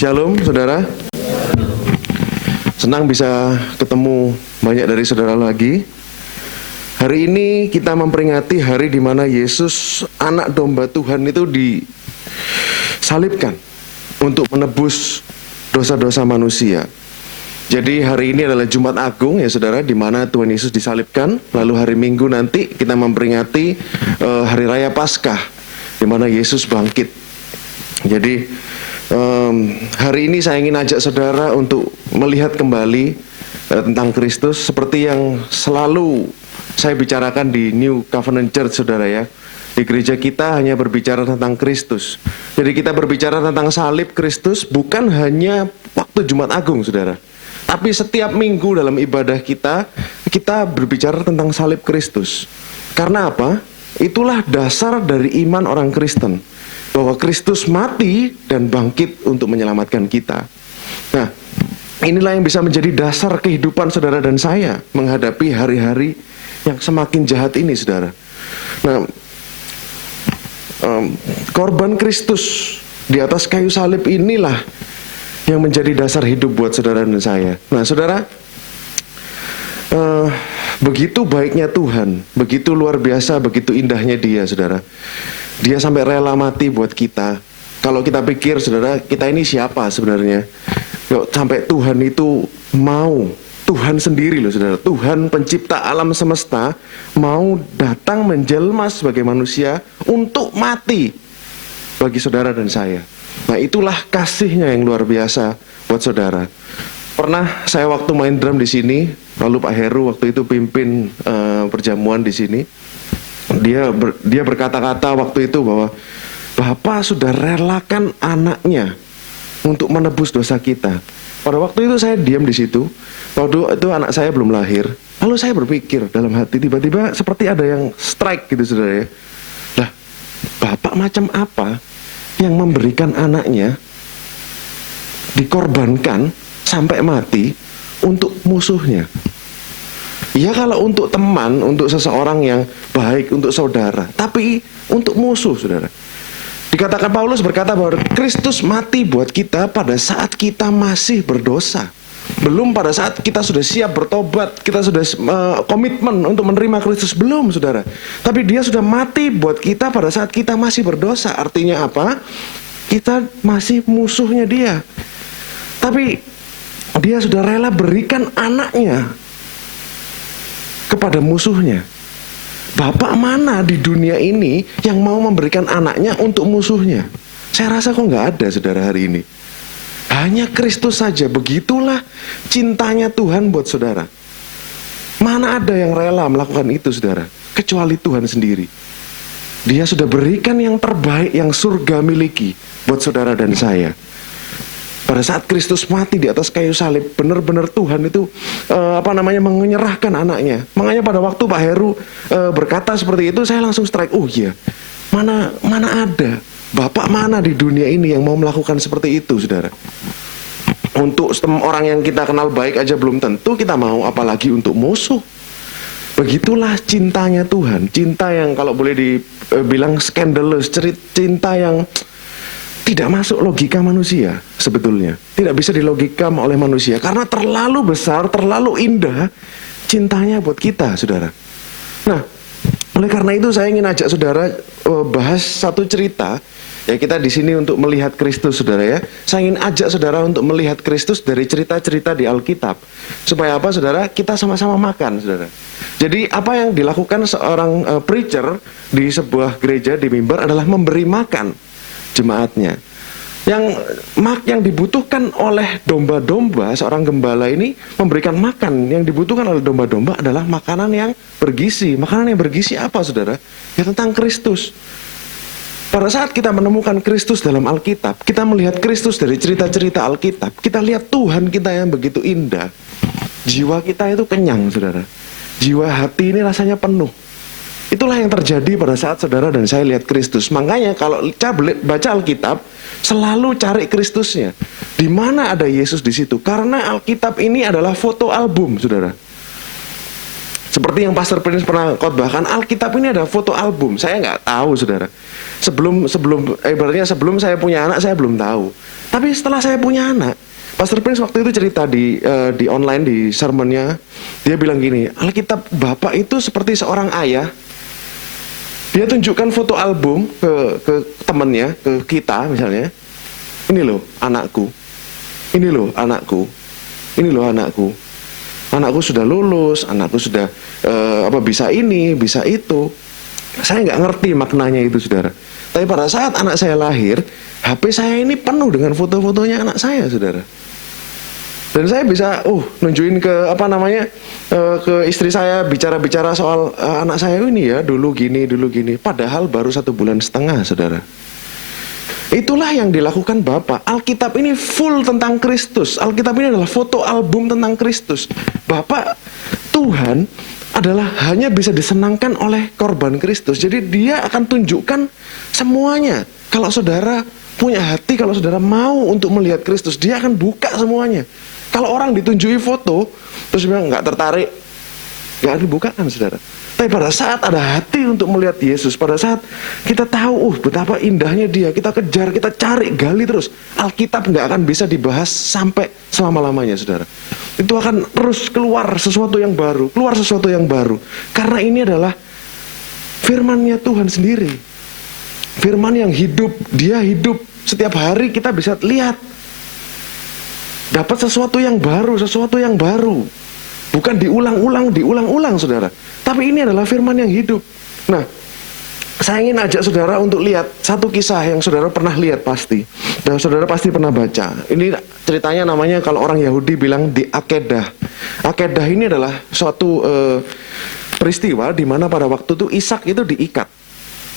Shalom saudara. Senang bisa ketemu banyak dari saudara lagi. Hari ini kita memperingati hari di mana Yesus, anak domba Tuhan itu disalibkan untuk menebus dosa-dosa manusia. Jadi hari ini adalah Jumat Agung ya saudara, di mana Tuhan Yesus disalibkan. Lalu hari Minggu nanti kita memperingati Hari Raya Paskah, di mana Yesus bangkit. Jadi hari ini saya ingin ajak saudara untuk melihat kembali tentang Kristus, seperti yang selalu saya bicarakan di New Covenant Church saudara ya. Di gereja kita hanya berbicara tentang Kristus. Jadi kita berbicara tentang salib Kristus bukan hanya waktu Jumat Agung saudara, tapi setiap minggu dalam ibadah kita berbicara tentang salib Kristus. Karena apa? Itulah dasar dari iman orang Kristen, bahwa Kristus mati dan bangkit untuk menyelamatkan kita. Nah, inilah yang bisa menjadi dasar kehidupan saudara dan saya menghadapi hari-hari yang semakin jahat ini saudara. Nah, korban Kristus di atas kayu salib inilah yang menjadi dasar hidup buat saudara dan saya. Nah saudara, begitu baiknya Tuhan, begitu luar biasa, begitu indahnya Dia saudara. Dia sampai rela mati buat kita. Kalau kita pikir saudara, kita ini siapa sebenarnya? Yuk, sampai Tuhan itu mau, Tuhan sendiri loh saudara, Tuhan pencipta alam semesta mau datang menjelma sebagai manusia untuk mati bagi saudara dan saya. Nah itulah kasihnya yang luar biasa buat saudara. Pernah saya waktu main drum di sini, lalu Pak Heru waktu itu pimpin perjamuan di sini. Dia berkata-kata waktu itu bahwa Bapak sudah relakan anaknya untuk menebus dosa kita. Pada waktu itu saya diam di situ. Waktu itu anak saya belum lahir. Lalu saya berpikir dalam hati, tiba-tiba seperti ada yang strike gitu saudara ya. Lah, Bapak macam apa yang memberikan anaknya dikorbankan sampai mati untuk musuhnya? Ya kalau untuk teman, untuk seseorang yang baik, untuk saudara, tapi untuk musuh saudara. Dikatakan Paulus berkata bahwa Kristus mati buat kita pada saat kita masih berdosa. Belum pada saat kita sudah siap bertobat, kita sudah komitmen untuk menerima Kristus, belum saudara. Tapi Dia sudah mati buat kita pada saat kita masih berdosa. Artinya apa? Kita masih musuhnya Dia. Tapi Dia sudah rela berikan anaknya kepada musuhnya. Bapak mana di dunia ini yang mau memberikan anaknya untuk musuhnya? Saya rasa kok nggak ada saudara hari ini. Hanya Kristus saja. Begitulah cintanya Tuhan buat saudara. Mana ada yang rela melakukan itu saudara, kecuali Tuhan sendiri. Dia sudah berikan yang terbaik yang surga miliki buat saudara dan saya. Pada saat Kristus mati di atas kayu salib, benar-benar Tuhan itu menyerahkan anaknya. Makanya pada waktu Pak Heru berkata seperti itu, saya langsung strike. Oh iya, mana ada Bapak mana di dunia ini yang mau melakukan seperti itu saudara. Untuk orang yang kita kenal baik aja belum tentu kita mau, apalagi untuk musuh. Begitulah cintanya Tuhan. Cinta yang kalau boleh dibilang scandalous, cinta yang tidak masuk logika manusia sebetulnya. Tidak bisa dilogikam oleh manusia, karena terlalu besar, terlalu indah cintanya buat kita saudara. Nah, oleh karena itu saya ingin ajak saudara bahas satu cerita. Ya, kita di sini untuk melihat Kristus saudara ya. Saya ingin ajak saudara untuk melihat Kristus dari cerita-cerita di Alkitab. Supaya apa saudara? Kita sama-sama makan saudara. Jadi apa yang dilakukan seorang preacher di sebuah gereja di mimbar adalah memberi makan jemaatnya. Yang dibutuhkan oleh domba-domba, seorang gembala ini memberikan makan. Yang dibutuhkan oleh domba-domba adalah makanan yang bergizi. Makanan yang bergizi apa saudara? Ya tentang Kristus. Pada saat kita menemukan Kristus dalam Alkitab, kita melihat Kristus dari cerita-cerita Alkitab, kita lihat Tuhan kita yang begitu indah. Jiwa kita itu kenyang saudara. Jiwa hati ini rasanya penuh. Itulah yang terjadi pada saat saudara dan saya lihat Kristus. Makanya kalau baca Alkitab, selalu cari Kristusnya. Di mana ada Yesus di situ? Karena Alkitab ini adalah foto album, saudara. Seperti yang Pastor Prince pernah khotbahkan, Alkitab ini ada foto album. Saya nggak tahu, saudara. Sebelum saya punya anak, saya belum tahu. Tapi setelah saya punya anak, Pastor Prince waktu itu cerita di online, di sermonnya, dia bilang gini, Alkitab Bapak itu seperti seorang ayah. Dia tunjukkan foto album ke temannya, ke kita misalnya. Ini loh anakku, ini loh anakku, ini loh anakku. Anakku sudah lulus, anakku sudah bisa ini, bisa itu. Saya nggak ngerti maknanya itu, saudara. Tapi pada saat anak saya lahir, HP saya ini penuh dengan foto-fotonya anak saya, saudara. Dan saya bisa nunjukin ke ke istri saya, bicara-bicara soal anak saya ini ya, dulu gini. Padahal baru 1,5 bulan, saudara. Itulah yang dilakukan Bapak. Alkitab ini full tentang Kristus. Alkitab ini adalah foto album tentang Kristus. Bapak, Tuhan adalah hanya bisa disenangkan oleh korban Kristus. Jadi dia akan tunjukkan semuanya. Kalau saudara punya hati, kalau saudara mau untuk melihat Kristus, dia akan buka semuanya. Kalau orang ditunjuki foto, terus bilang nggak tertarik, nggak dibukakan, saudara. Tapi pada saat ada hati untuk melihat Yesus, pada saat kita tahu betapa indahnya dia, kita kejar, kita cari, gali terus, Alkitab nggak akan bisa dibahas sampai selama-lamanya, saudara. Itu akan terus keluar sesuatu yang baru, karena ini adalah firman-Nya Tuhan sendiri. Firman yang hidup, dia hidup. Setiap hari kita bisa lihat, dapat sesuatu yang baru. Bukan diulang-ulang, saudara. Tapi ini adalah firman yang hidup. Nah, saya ingin ajak saudara untuk lihat satu kisah yang saudara pernah lihat pasti. Dan saudara pasti pernah baca. Ini ceritanya namanya, kalau orang Yahudi bilang di Akedah. Akedah ini adalah suatu peristiwa di mana pada waktu itu Ishak itu diikat.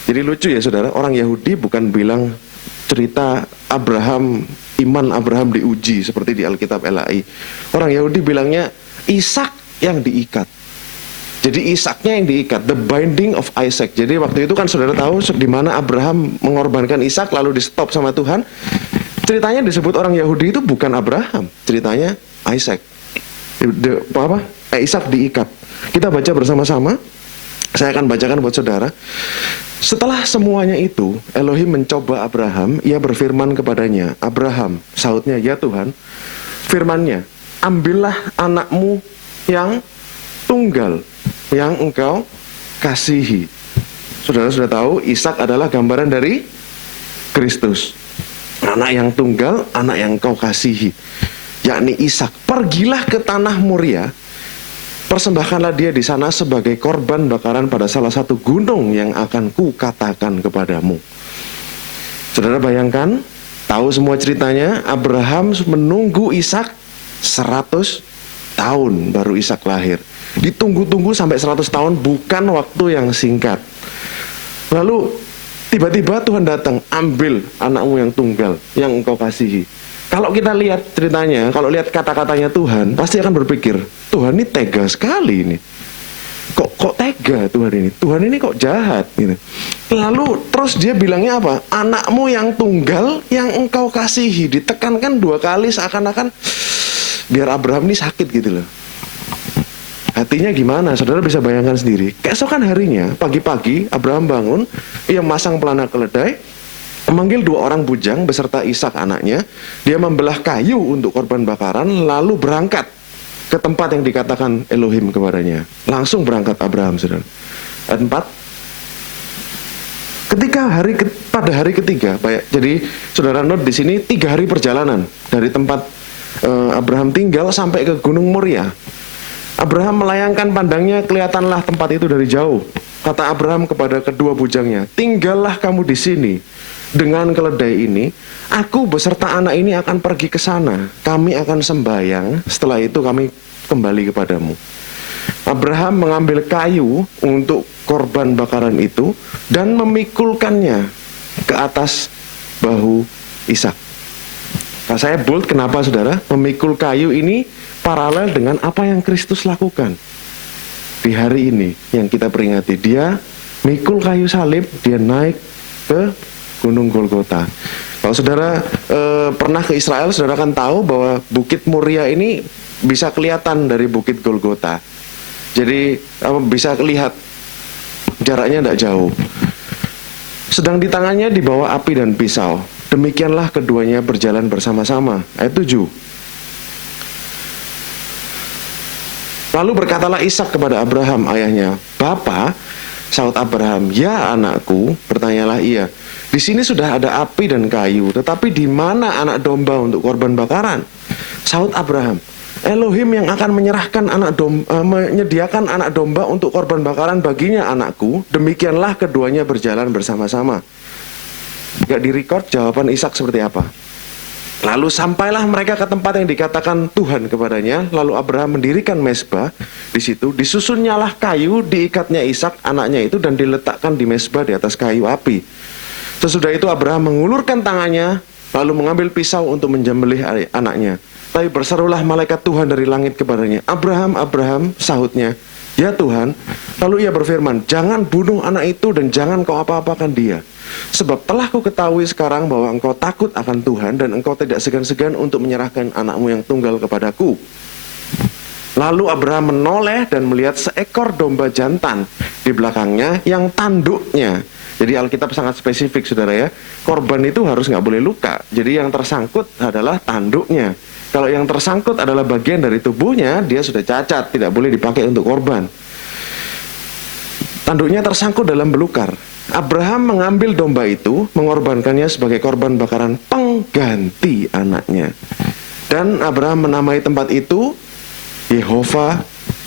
Jadi lucu ya, saudara. Orang Yahudi bukan bilang cerita iman Abraham diuji seperti di Alkitab LAI. Orang Yahudi bilangnya Ishak yang diikat. Jadi Ishaknya yang diikat, the binding of Isaac. Jadi waktu itu kan saudara tahu di mana Abraham mengorbankan Ishak lalu di stop sama Tuhan. Ceritanya disebut orang Yahudi itu bukan Abraham, ceritanya Isaac. Ishak diikat. Kita baca bersama-sama. Saya akan bacakan buat saudara. Setelah semuanya itu, Elohim mencoba Abraham. Ia berfirman kepadanya, Abraham, sahutnya, ya Tuhan. Firman-Nya, ambillah anakmu yang tunggal, yang engkau kasihi. Saudara sudah tahu, Ishak adalah gambaran dari Kristus. Anak yang tunggal, anak yang engkau kasihi, yakni Ishak. Pergilah ke tanah Moria, persembahkanlah dia di sana sebagai korban bakaran pada salah satu gunung yang akan kukatakan kepadamu. Saudara bayangkan, tahu semua ceritanya, Abraham menunggu Ishak 100 tahun baru Ishak lahir. Ditunggu-tunggu sampai 100 tahun, bukan waktu yang singkat. Lalu tiba-tiba Tuhan datang, ambil anakmu yang tunggal, yang engkau kasihi. Kalau kita lihat ceritanya, kalau lihat kata-katanya Tuhan, pasti akan berpikir, Tuhan ini tega sekali ini. Kok tega Tuhan ini? Tuhan ini kok jahat gitu. Lalu terus dia bilangnya apa? Anakmu yang tunggal, yang engkau kasihi. Ditekankan 2 kali seakan-akan biar Abraham ini sakit gitu loh. Hatinya gimana? Saudara bisa bayangkan sendiri. Keesokan harinya, pagi-pagi, Abraham bangun, ia masang pelana keledai, memanggil 2 orang bujang beserta Ishak anaknya. Dia membelah kayu untuk korban bakaran, lalu berangkat ke tempat yang dikatakan Elohim kepadanya. Langsung berangkat Abraham, saudara. Ayat 4. Pada hari ketiga, jadi saudara note di sini 3 hari perjalanan dari tempat Abraham tinggal sampai ke Gunung Moria. Abraham melayangkan pandangnya, kelihatanlah tempat itu dari jauh. Kata Abraham kepada kedua bujangnya, tinggallah kamu di sini dengan keledai ini. Aku beserta anak ini akan pergi ke sana. Kami akan sembahyang. Setelah itu kami kembali kepadamu. Abraham mengambil kayu untuk korban bakaran itu dan memikulkannya ke atas bahu Ishak. Nah, saya bold, kenapa saudara? Memikul kayu ini paralel dengan apa yang Kristus lakukan di hari ini yang kita peringati. Dia mikul kayu salib, dia naik ke Gunung Golgota. Kalau saudara pernah ke Israel, saudara kan tahu bahwa Bukit Moria ini bisa kelihatan dari Bukit Golgota. Jadi bisa lihat jaraknya tidak jauh. Sedang di tangannya dibawa api dan pisau. Demikianlah keduanya berjalan bersama-sama. Ayat 7. Lalu berkatalah Ishak kepada Abraham ayahnya, "Bapa," sahut Abraham, "Ya anakku." Bertanyalah ia, "Di sini sudah ada api dan kayu, tetapi di mana anak domba untuk korban bakaran?" Sahut Abraham, "Elohim yang akan menyediakan anak domba untuk korban bakaran baginya anakku." Demikianlah keduanya berjalan bersama-sama. Gak direcord jawaban Ishak seperti apa. Lalu sampailah mereka ke tempat yang dikatakan Tuhan kepadanya. Lalu Abraham mendirikan mezbah di situ. Disusunnyalah kayu, diikatnya Ishak anaknya itu dan diletakkan di mezbah di atas kayu api. Sesudah itu Abraham mengulurkan tangannya, lalu mengambil pisau untuk menyembelih anaknya. Tapi berserulah malaikat Tuhan dari langit kepadanya, "Abraham, Abraham," sahutnya, "Ya Tuhan." Lalu ia berfirman, "Jangan bunuh anak itu dan jangan kau apa-apakan dia. Sebab telah ku ketahui sekarang bahwa engkau takut akan Tuhan dan engkau tidak segan-segan untuk menyerahkan anakmu yang tunggal kepadaku." Lalu Abraham menoleh dan melihat seekor domba jantan di belakangnya yang tanduknya. Jadi Alkitab sangat spesifik, saudara ya. Korban itu harus nggak boleh luka. Jadi yang tersangkut adalah tanduknya. Kalau yang tersangkut adalah bagian dari tubuhnya, dia sudah cacat, tidak boleh dipakai untuk korban. Tanduknya tersangkut dalam belukar. Abraham mengambil domba itu, mengorbankannya sebagai korban bakaran pengganti anaknya. Dan Abraham menamai tempat itu Yehova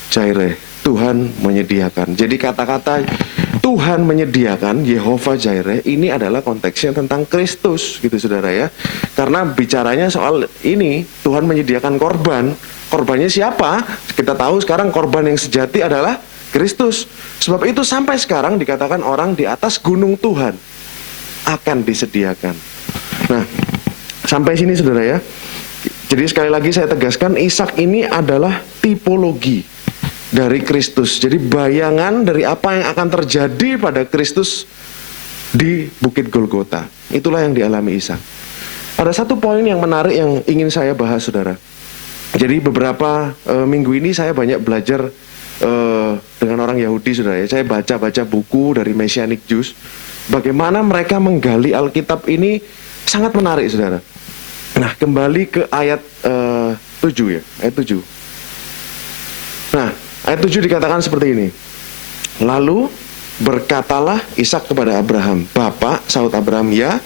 Jireh, Tuhan menyediakan. Jadi kata-kata Tuhan menyediakan, Yehova Jireh, ini adalah konteksnya tentang Kristus, gitu saudara ya. Karena bicaranya soal ini, Tuhan menyediakan korban. Korbannya siapa? Kita tahu sekarang korban yang sejati adalah Kristus. Sebab itu sampai sekarang dikatakan orang di atas gunung Tuhan akan disediakan. Nah, sampai sini saudara ya. Jadi sekali lagi saya tegaskan, Ishak ini adalah tipologi dari Kristus. Jadi bayangan dari apa yang akan terjadi pada Kristus di Bukit Golgota. Itulah yang dialami Ishak. Ada satu poin yang menarik yang ingin saya bahas saudara. Jadi beberapa minggu ini saya banyak belajar dengan orang Yahudi saudara ya. Saya baca-baca buku dari Messianic Jews. Bagaimana mereka menggali Alkitab ini sangat menarik saudara. Nah kembali ke ayat 7 ya. Ayat 7. Nah ayat 7 dikatakan seperti ini. Lalu berkatalah Ishak kepada Abraham, "Bapak," sahut Abraham, "Ya."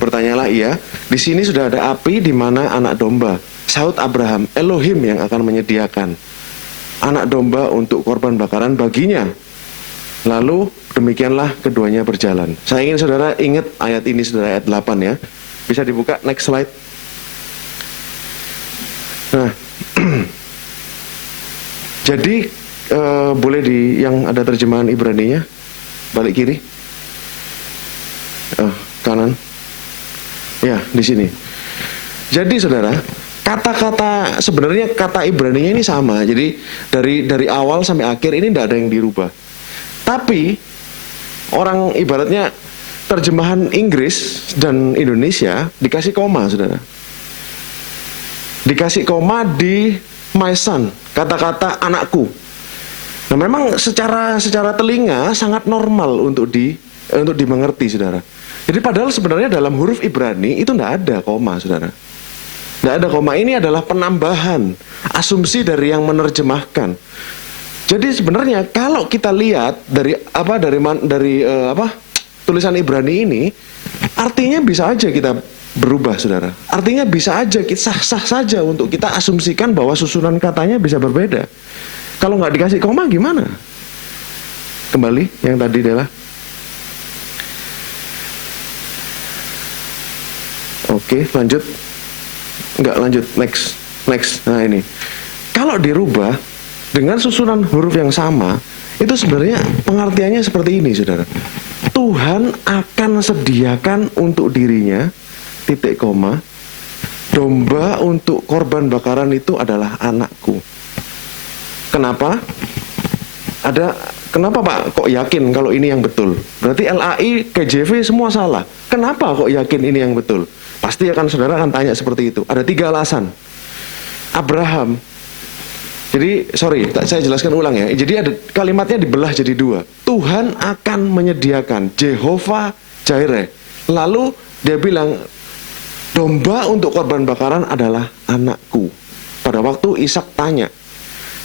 Bertanyalah ia, "Di sini sudah ada api, di mana anak domba?" Sahut Abraham, "Elohim yang akan menyediakan anak domba untuk korban bakaran baginya." Lalu demikianlah keduanya berjalan. Saya ingin saudara ingat ayat ini saudara, ayat 8 ya. Bisa dibuka next slide. Nah jadi boleh di yang ada terjemahan Ibraninya balik kiri, kanan, ya di sini. Jadi saudara, kata-kata sebenarnya kata Ibraninya ini sama. Jadi dari awal sampai akhir ini tidak ada yang dirubah. Tapi orang ibaratnya terjemahan Inggris dan Indonesia dikasih koma saudara. Dikasih koma di my son, kata-kata anakku. Nah memang secara telinga sangat normal untuk dimengerti saudara. Jadi padahal sebenarnya dalam huruf Ibrani itu tidak ada koma saudara. Tidak ada koma, ini adalah penambahan asumsi dari yang menerjemahkan. Jadi sebenarnya kalau kita lihat dari tulisan Ibrani ini, artinya bisa aja kita berubah saudara. Artinya bisa aja kita sah saja untuk kita asumsikan bahwa susunan katanya bisa berbeda. Kalau nggak dikasih koma gimana? Kembali yang tadi adalah oke, lanjut. Enggak, lanjut, next. Nah ini, kalau dirubah dengan susunan huruf yang sama, itu sebenarnya pengertiannya seperti ini saudara. Tuhan akan sediakan untuk dirinya, titik koma, domba untuk korban bakaran itu adalah anakku. Kenapa? Kenapa Pak kok yakin kalau ini yang betul? Berarti LAI, KJV semua salah. Kenapa kok yakin ini yang betul? Pasti saudara akan tanya seperti itu. Ada 3 alasan. Abraham Jadi, saya jelaskan ulang ya. Jadi ada kalimatnya dibelah jadi dua. Tuhan akan menyediakan, Jehovah Jireh. Lalu dia bilang, domba untuk korban bakaran adalah anakku. Pada waktu Ishak tanya.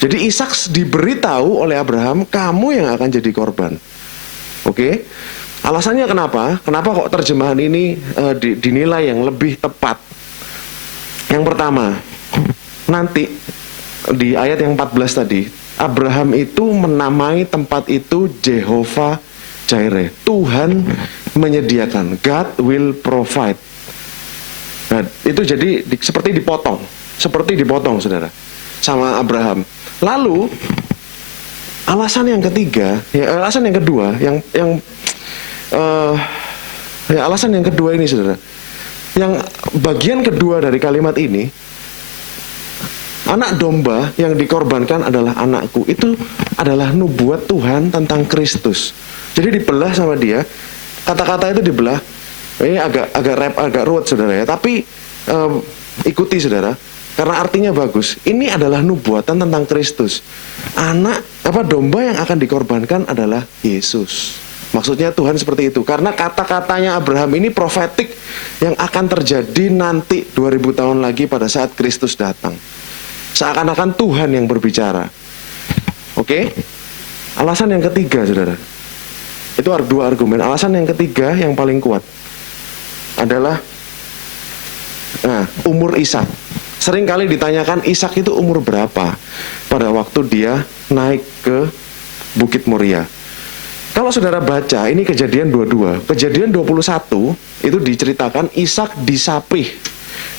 Jadi Ishak diberitahu oleh Abraham, kamu yang akan jadi korban. Oke? Alasannya kenapa? Kenapa kok terjemahan ini dinilai yang lebih tepat? Yang pertama, nanti di ayat yang 14 tadi, Abraham itu menamai tempat itu Jehovah Jireh. Tuhan menyediakan. God will provide. Nah, itu jadi seperti dipotong, saudara, sama Abraham. Lalu alasan yang kedua, alasan yang kedua ini, saudara, yang bagian kedua dari kalimat ini, anak domba yang dikorbankan adalah anakku, itu adalah nubuat Tuhan tentang Kristus. Jadi dibelah sama dia, kata-kata itu dibelah. Ini agak ruwet, saudara ya. Tapi ikuti, saudara, karena artinya bagus. Ini adalah nubuatan tentang Kristus. Domba yang akan dikorbankan adalah Yesus. Maksudnya Tuhan seperti itu. Karena kata-katanya Abraham ini profetik yang akan terjadi nanti 2000 tahun lagi pada saat Kristus datang. Seakan-akan Tuhan yang berbicara. Oke? Alasan yang ketiga, saudara. Itu dua argumen. Alasan yang ketiga yang paling kuat adalah umur Ishak. Sering kali ditanyakan Ishak itu umur berapa pada waktu dia naik ke Bukit Moria. Kalau saudara baca, ini Kejadian 22. Kejadian 21 itu diceritakan Ishak disapih.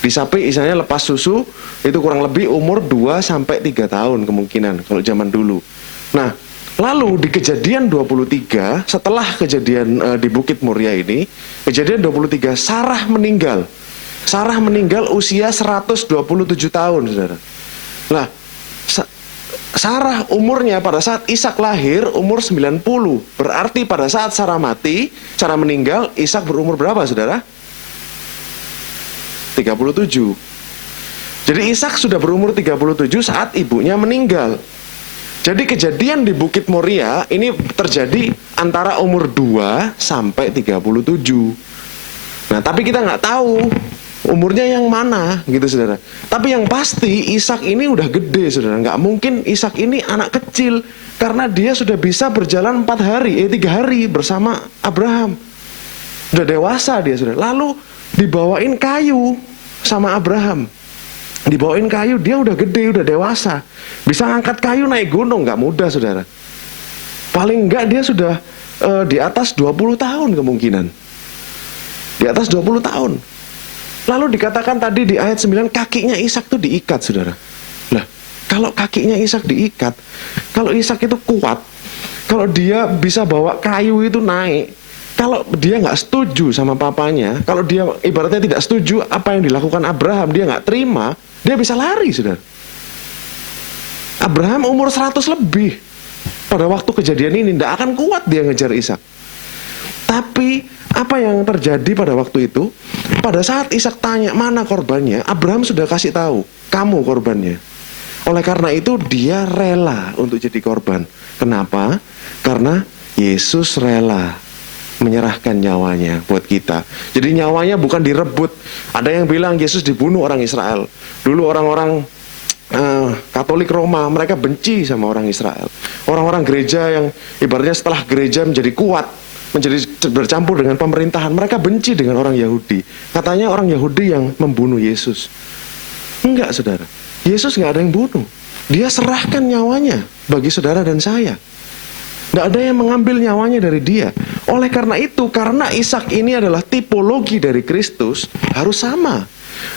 Disapih istilahnya lepas susu, itu kurang lebih umur 2-3 tahun kemungkinan kalau zaman dulu. Nah, lalu di Kejadian 23, setelah kejadian di Bukit Moria ini, Kejadian 23, Sarah meninggal. Sarah meninggal usia 127 tahun, saudara. Nah, Sarah umurnya pada saat Ishak lahir umur 90. Berarti pada saat Sarah mati, Sarah meninggal, Ishak berumur berapa, saudara? 37. Jadi Ishak sudah berumur 37 saat ibunya meninggal. Jadi kejadian di Bukit Moria ini terjadi antara umur 2 sampai 37. Nah, tapi kita nggak tahu umurnya yang mana gitu, saudara. Tapi yang pasti Ishak ini udah gede, saudara. Nggak mungkin Ishak ini anak kecil, karena dia sudah bisa berjalan 3 hari bersama Abraham. Udah dewasa dia, saudara. Lalu dibawain kayu sama Abraham. Dibawain kayu, dia udah gede, udah dewasa. Bisa ngangkat kayu naik gunung, nggak mudah, saudara. Paling nggak dia sudah di atas 20 tahun kemungkinan. Di atas 20 tahun. Lalu dikatakan tadi di ayat 9, kakinya Ishak tuh diikat, saudara. Lah, kalau kakinya Ishak diikat, kalau Ishak itu kuat, kalau dia bisa bawa kayu itu naik, kalau dia nggak setuju sama papanya, kalau dia ibaratnya tidak setuju apa yang dilakukan Abraham, dia nggak terima, dia bisa lari, saudara. Abraham umur 100 lebih. Pada waktu kejadian ini tidak akan kuat dia ngejar Ishak. Tapi apa yang terjadi pada waktu itu? Pada saat Ishak tanya mana korbannya, Abraham sudah kasih tahu, kamu korbannya. Oleh karena itu dia rela untuk jadi korban. Kenapa? Karena Yesus rela menyerahkan nyawanya buat kita. Jadi nyawanya bukan direbut. Ada yang bilang Yesus dibunuh orang Israel. Dulu orang-orang Katolik Roma, mereka benci sama orang Israel. Orang-orang gereja yang ibaratnya setelah gereja menjadi kuat, menjadi bercampur dengan pemerintahan, mereka benci dengan orang Yahudi. Katanya orang Yahudi yang membunuh Yesus. Enggak, saudara. Yesus nggak ada yang bunuh. Dia serahkan nyawanya bagi saudara dan saya. Nggak ada yang mengambil nyawanya dari dia. Oleh karena itu, karena Ishak ini adalah tipologi dari Kristus, harus sama.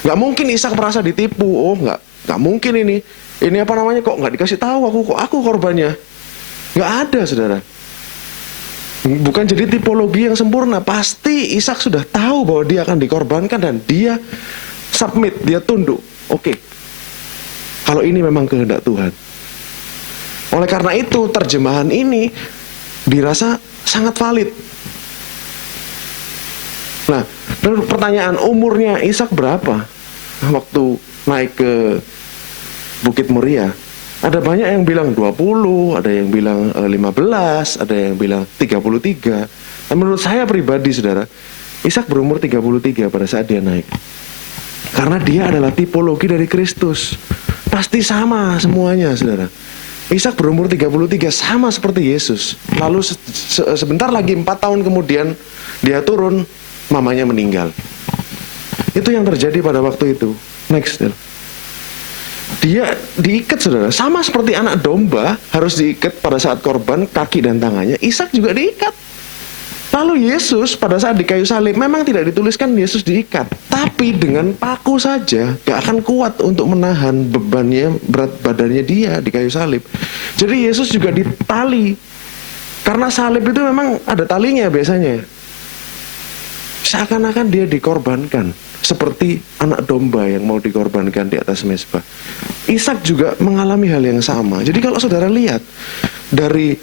Nggak mungkin Ishak merasa ditipu. Oh, nggak mungkin ini. Ini apa namanya, kok nggak dikasih tahu aku korbannya. Nggak ada, saudara. Bukan jadi tipologi yang sempurna. Pasti Ishak sudah tahu bahwa dia akan dikorbankan dan dia submit, dia tunduk. Oke. Kalau ini memang kehendak Tuhan. Oleh karena itu terjemahan ini dirasa sangat valid. Nah, pertanyaan, umurnya Ishak berapa waktu naik ke Bukit Moria? Ada banyak yang bilang 20, ada yang bilang 15, ada yang bilang 33. Nah, menurut saya pribadi, saudara, Ishak berumur 33 pada saat dia naik. Karena dia adalah tipologi dari Kristus. Pasti sama semuanya, saudara. Ishak berumur 33, sama seperti Yesus. Lalu sebentar lagi 4 tahun kemudian dia turun, mamanya meninggal. Itu yang terjadi pada waktu itu. Next, saudara. Dia diikat, saudara, sama seperti anak domba harus diikat pada saat korban kaki dan tangannya. Ishak juga diikat. Lalu Yesus pada saat di kayu salib memang tidak dituliskan Yesus diikat, tapi dengan paku saja gak akan kuat untuk menahan bebannya, berat badannya dia di kayu salib. Jadi Yesus juga ditali, karena salib itu memang ada talinya biasanya. Seakan-akan dia dikorbankan, seperti anak domba yang mau dikorbankan di atas mezbah. Ishak juga mengalami hal yang sama. Jadi kalau saudara lihat dari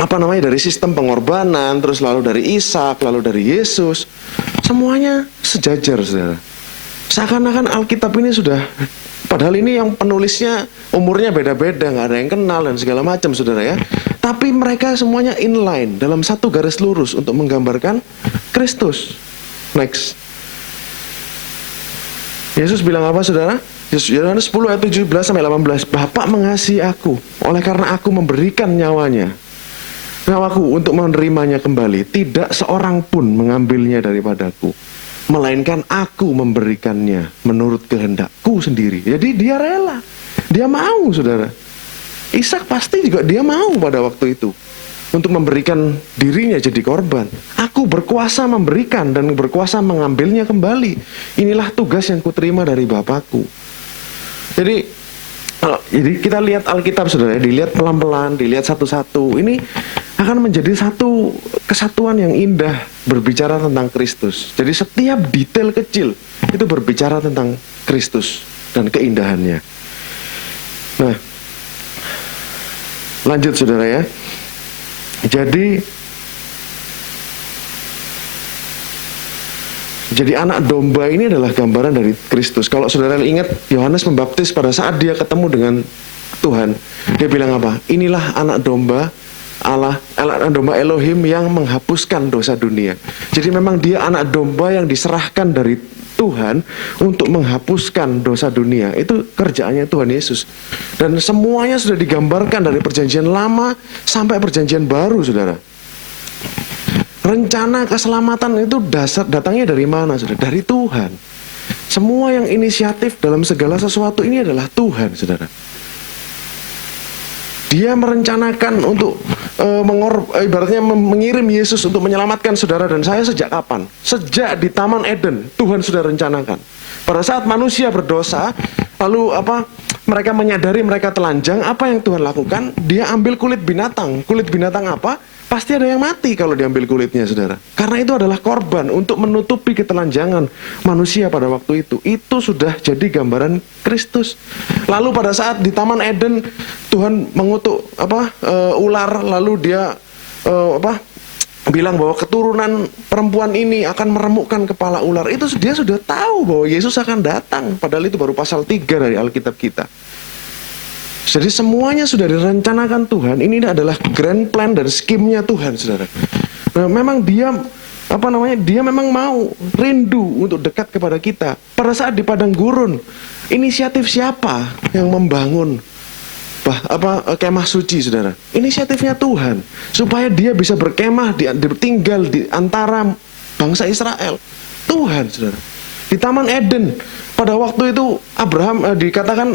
dari sistem pengorbanan, terus lalu dari Ishak, lalu dari Yesus, semuanya sejajar, saudara. Seakan-akan Alkitab ini sudah, padahal ini yang penulisnya umurnya beda-beda, nggak ada yang kenal dan segala macam, saudara ya. Tapi mereka semuanya inline dalam satu garis lurus untuk menggambarkan Kristus. Next. Yesus bilang apa, saudara? Yohanes 10 ayat 17 sampai 18. Bapa mengasihi aku, oleh karena aku memberikan nyawaku untuk menerimanya kembali. Tidak seorang pun mengambilnya daripadaku, melainkan aku memberikannya menurut kehendakku sendiri. Jadi dia rela, dia mau, saudara. Ishak pasti juga dia mau pada waktu itu untuk memberikan dirinya jadi korban. Aku berkuasa memberikan dan berkuasa mengambilnya kembali. Inilah tugas yang kuterima dari Bapakku. Jadi kita lihat Alkitab, saudara, dilihat pelan-pelan, dilihat satu-satu. Ini akan menjadi satu kesatuan yang indah berbicara tentang Kristus. Jadi setiap detail kecil itu berbicara tentang Kristus dan keindahannya. Nah, lanjut, saudara ya. Jadi anak domba ini adalah gambaran dari Kristus. Kalau saudara ingat, Yohanes Pembaptis pada saat dia ketemu dengan Tuhan, dia bilang apa? Inilah anak domba Allah, anak domba Elohim yang menghapuskan dosa dunia. Jadi memang dia anak domba yang diserahkan dari Tuhan untuk menghapuskan dosa dunia. Itu kerjaannya Tuhan Yesus. Dan semuanya sudah digambarkan dari perjanjian lama sampai perjanjian baru, saudara. Rencana keselamatan itu datangnya dari mana, saudara? Dari Tuhan. Semua yang inisiatif dalam segala sesuatu ini adalah Tuhan, saudara. Dia merencanakan untuk ibaratnya mengirim Yesus untuk menyelamatkan saudara dan saya sejak kapan? Sejak di Taman Eden, Tuhan sudah rencanakan. Pada saat manusia berdosa, lalu mereka menyadari mereka telanjang, apa yang Tuhan lakukan? Dia ambil kulit binatang. Kulit binatang apa? Pasti ada yang mati kalau diambil kulitnya, saudara. Karena itu adalah korban untuk menutupi ketelanjangan manusia pada waktu itu. Itu sudah jadi gambaran Kristus. Lalu pada saat di Taman Eden, Tuhan mengutuk ular, lalu dia bilang bahwa keturunan perempuan ini akan meremukkan kepala ular. Itu dia sudah tahu bahwa Yesus akan datang. Padahal itu baru pasal 3 dari Alkitab kita. Jadi semuanya sudah direncanakan Tuhan. Ini adalah grand plan dan skimnya Tuhan, saudara. Memang dia dia memang mau rindu untuk dekat kepada kita. Pada saat di padang gurun, inisiatif siapa yang membangun kemah suci, saudara? Inisiatifnya Tuhan, supaya dia bisa berkemah tinggal di antara bangsa Israel. Tuhan, saudara. Di Taman Eden pada waktu itu Adam dikatakan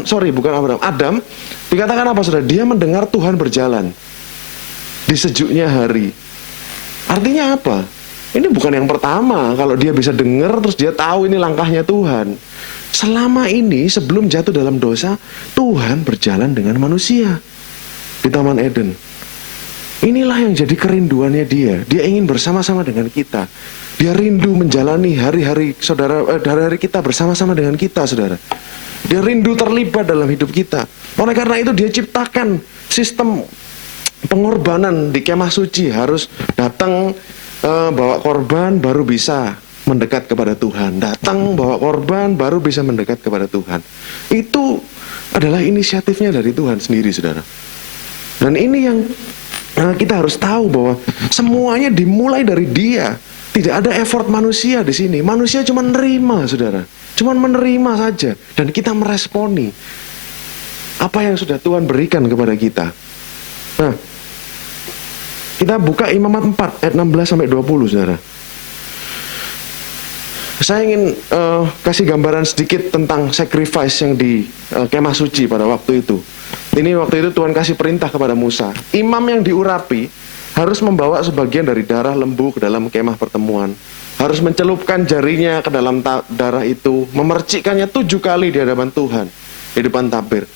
apa, saudara? Dia mendengar Tuhan berjalan di sejuknya hari. Artinya apa? Ini bukan yang pertama kalau dia bisa dengar terus dia tahu ini langkahnya Tuhan. Selama ini sebelum jatuh dalam dosa, Tuhan berjalan dengan manusia di Taman Eden. Inilah yang jadi kerinduannya dia. Dia ingin bersama-sama dengan kita. Dia rindu menjalani hari-hari hari kita bersama-sama dengan kita, saudara. Dia rindu terlibat dalam hidup kita. Oleh karena itu dia ciptakan sistem pengorbanan di kemah suci. Harus datang bawa korban baru bisa mendekat kepada Tuhan. Datang bawa korban baru bisa mendekat kepada Tuhan. Itu adalah inisiatifnya dari Tuhan sendiri, saudara. Dan ini yang kita harus tahu bahwa semuanya dimulai dari Dia. Tidak ada effort manusia di sini. Manusia cuma menerima, saudara. Cuma menerima saja. Dan kita meresponi apa yang sudah Tuhan berikan kepada kita. Nah, kita buka Imamat 4 ayat 16-20, saudara. Saya ingin kasih gambaran sedikit tentang sacrifice yang di kemah suci pada waktu itu. Ini waktu itu Tuhan kasih perintah kepada Musa. Imam yang diurapi harus membawa sebagian dari darah lembu ke dalam kemah pertemuan. Harus mencelupkan jarinya ke dalam darah itu, memercikkannya 7 kali di hadapan Tuhan, di depan tabir.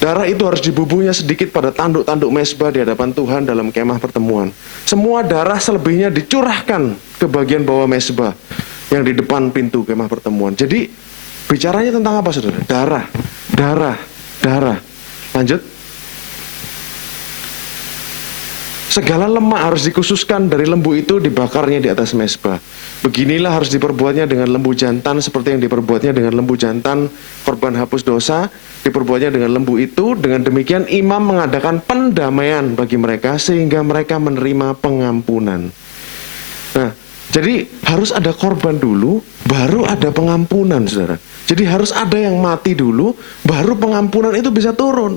Darah itu harus dibubuhnya sedikit pada tanduk-tanduk mezbah di hadapan Tuhan dalam kemah pertemuan. Semua darah selebihnya dicurahkan ke bagian bawah mezbah yang di depan pintu kemah pertemuan. Jadi bicaranya tentang apa, saudara? Darah, darah, darah. Lanjut. Segala lemak harus dikhususkan dari lembu itu, dibakarnya di atas mezbah. Beginilah harus diperbuatnya dengan lembu jantan seperti yang diperbuatnya dengan lembu jantan korban hapus dosa. Diperbuatnya dengan lembu itu. Dengan demikian imam mengadakan pendamaian bagi mereka sehingga mereka menerima pengampunan. Nah, jadi harus ada korban dulu, baru ada pengampunan, saudara. Jadi harus ada yang mati dulu, baru pengampunan itu bisa turun.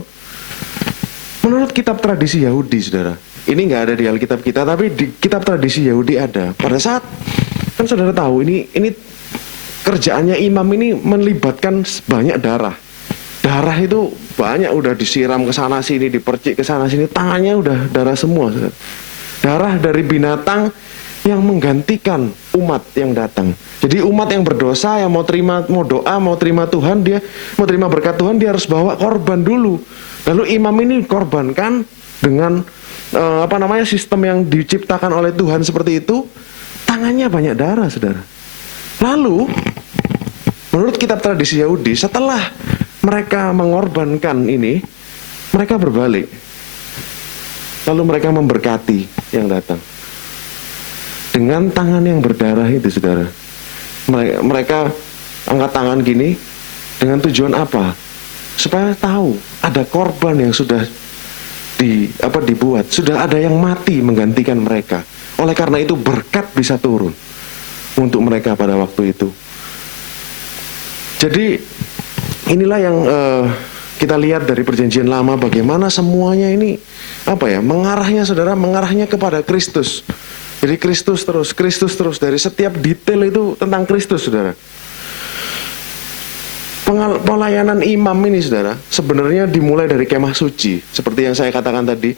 Menurut kitab tradisi Yahudi, saudara. Ini nggak ada di Alkitab kita, tapi di kitab tradisi Yahudi ada. Pada saat, kan saudara tahu, ini kerjaannya imam ini melibatkan banyak darah. Darah itu banyak, udah disiram ke sana sini, dipercik ke sana sini, tangannya udah darah semua, saudara. Darah dari binatang yang menggantikan umat yang datang. Jadi umat yang berdosa, yang mau doa, mau terima Tuhan, dia mau terima berkat Tuhan, dia harus bawa korban dulu. Lalu imam ini korbankan dengan sistem yang diciptakan oleh Tuhan seperti itu. Tangannya banyak darah, saudara. Lalu menurut kitab tradisi Yahudi, setelah mereka mengorbankan ini, mereka berbalik. Lalu mereka memberkati yang datang dengan tangan yang berdarah itu, saudara. Mereka angkat tangan gini dengan tujuan apa? Supaya tahu ada korban yang sudah dibuat, sudah ada yang mati menggantikan mereka. Oleh karena itu berkat bisa turun untuk mereka pada waktu itu. Jadi inilah yang kita lihat dari perjanjian lama, bagaimana semuanya ini mengarahnya, saudara, mengarahnya kepada Kristus. Jadi Kristus terus dari setiap detail itu tentang Kristus, saudara. Pelayanan imam ini, saudara, sebenarnya dimulai dari kemah suci, seperti yang saya katakan tadi.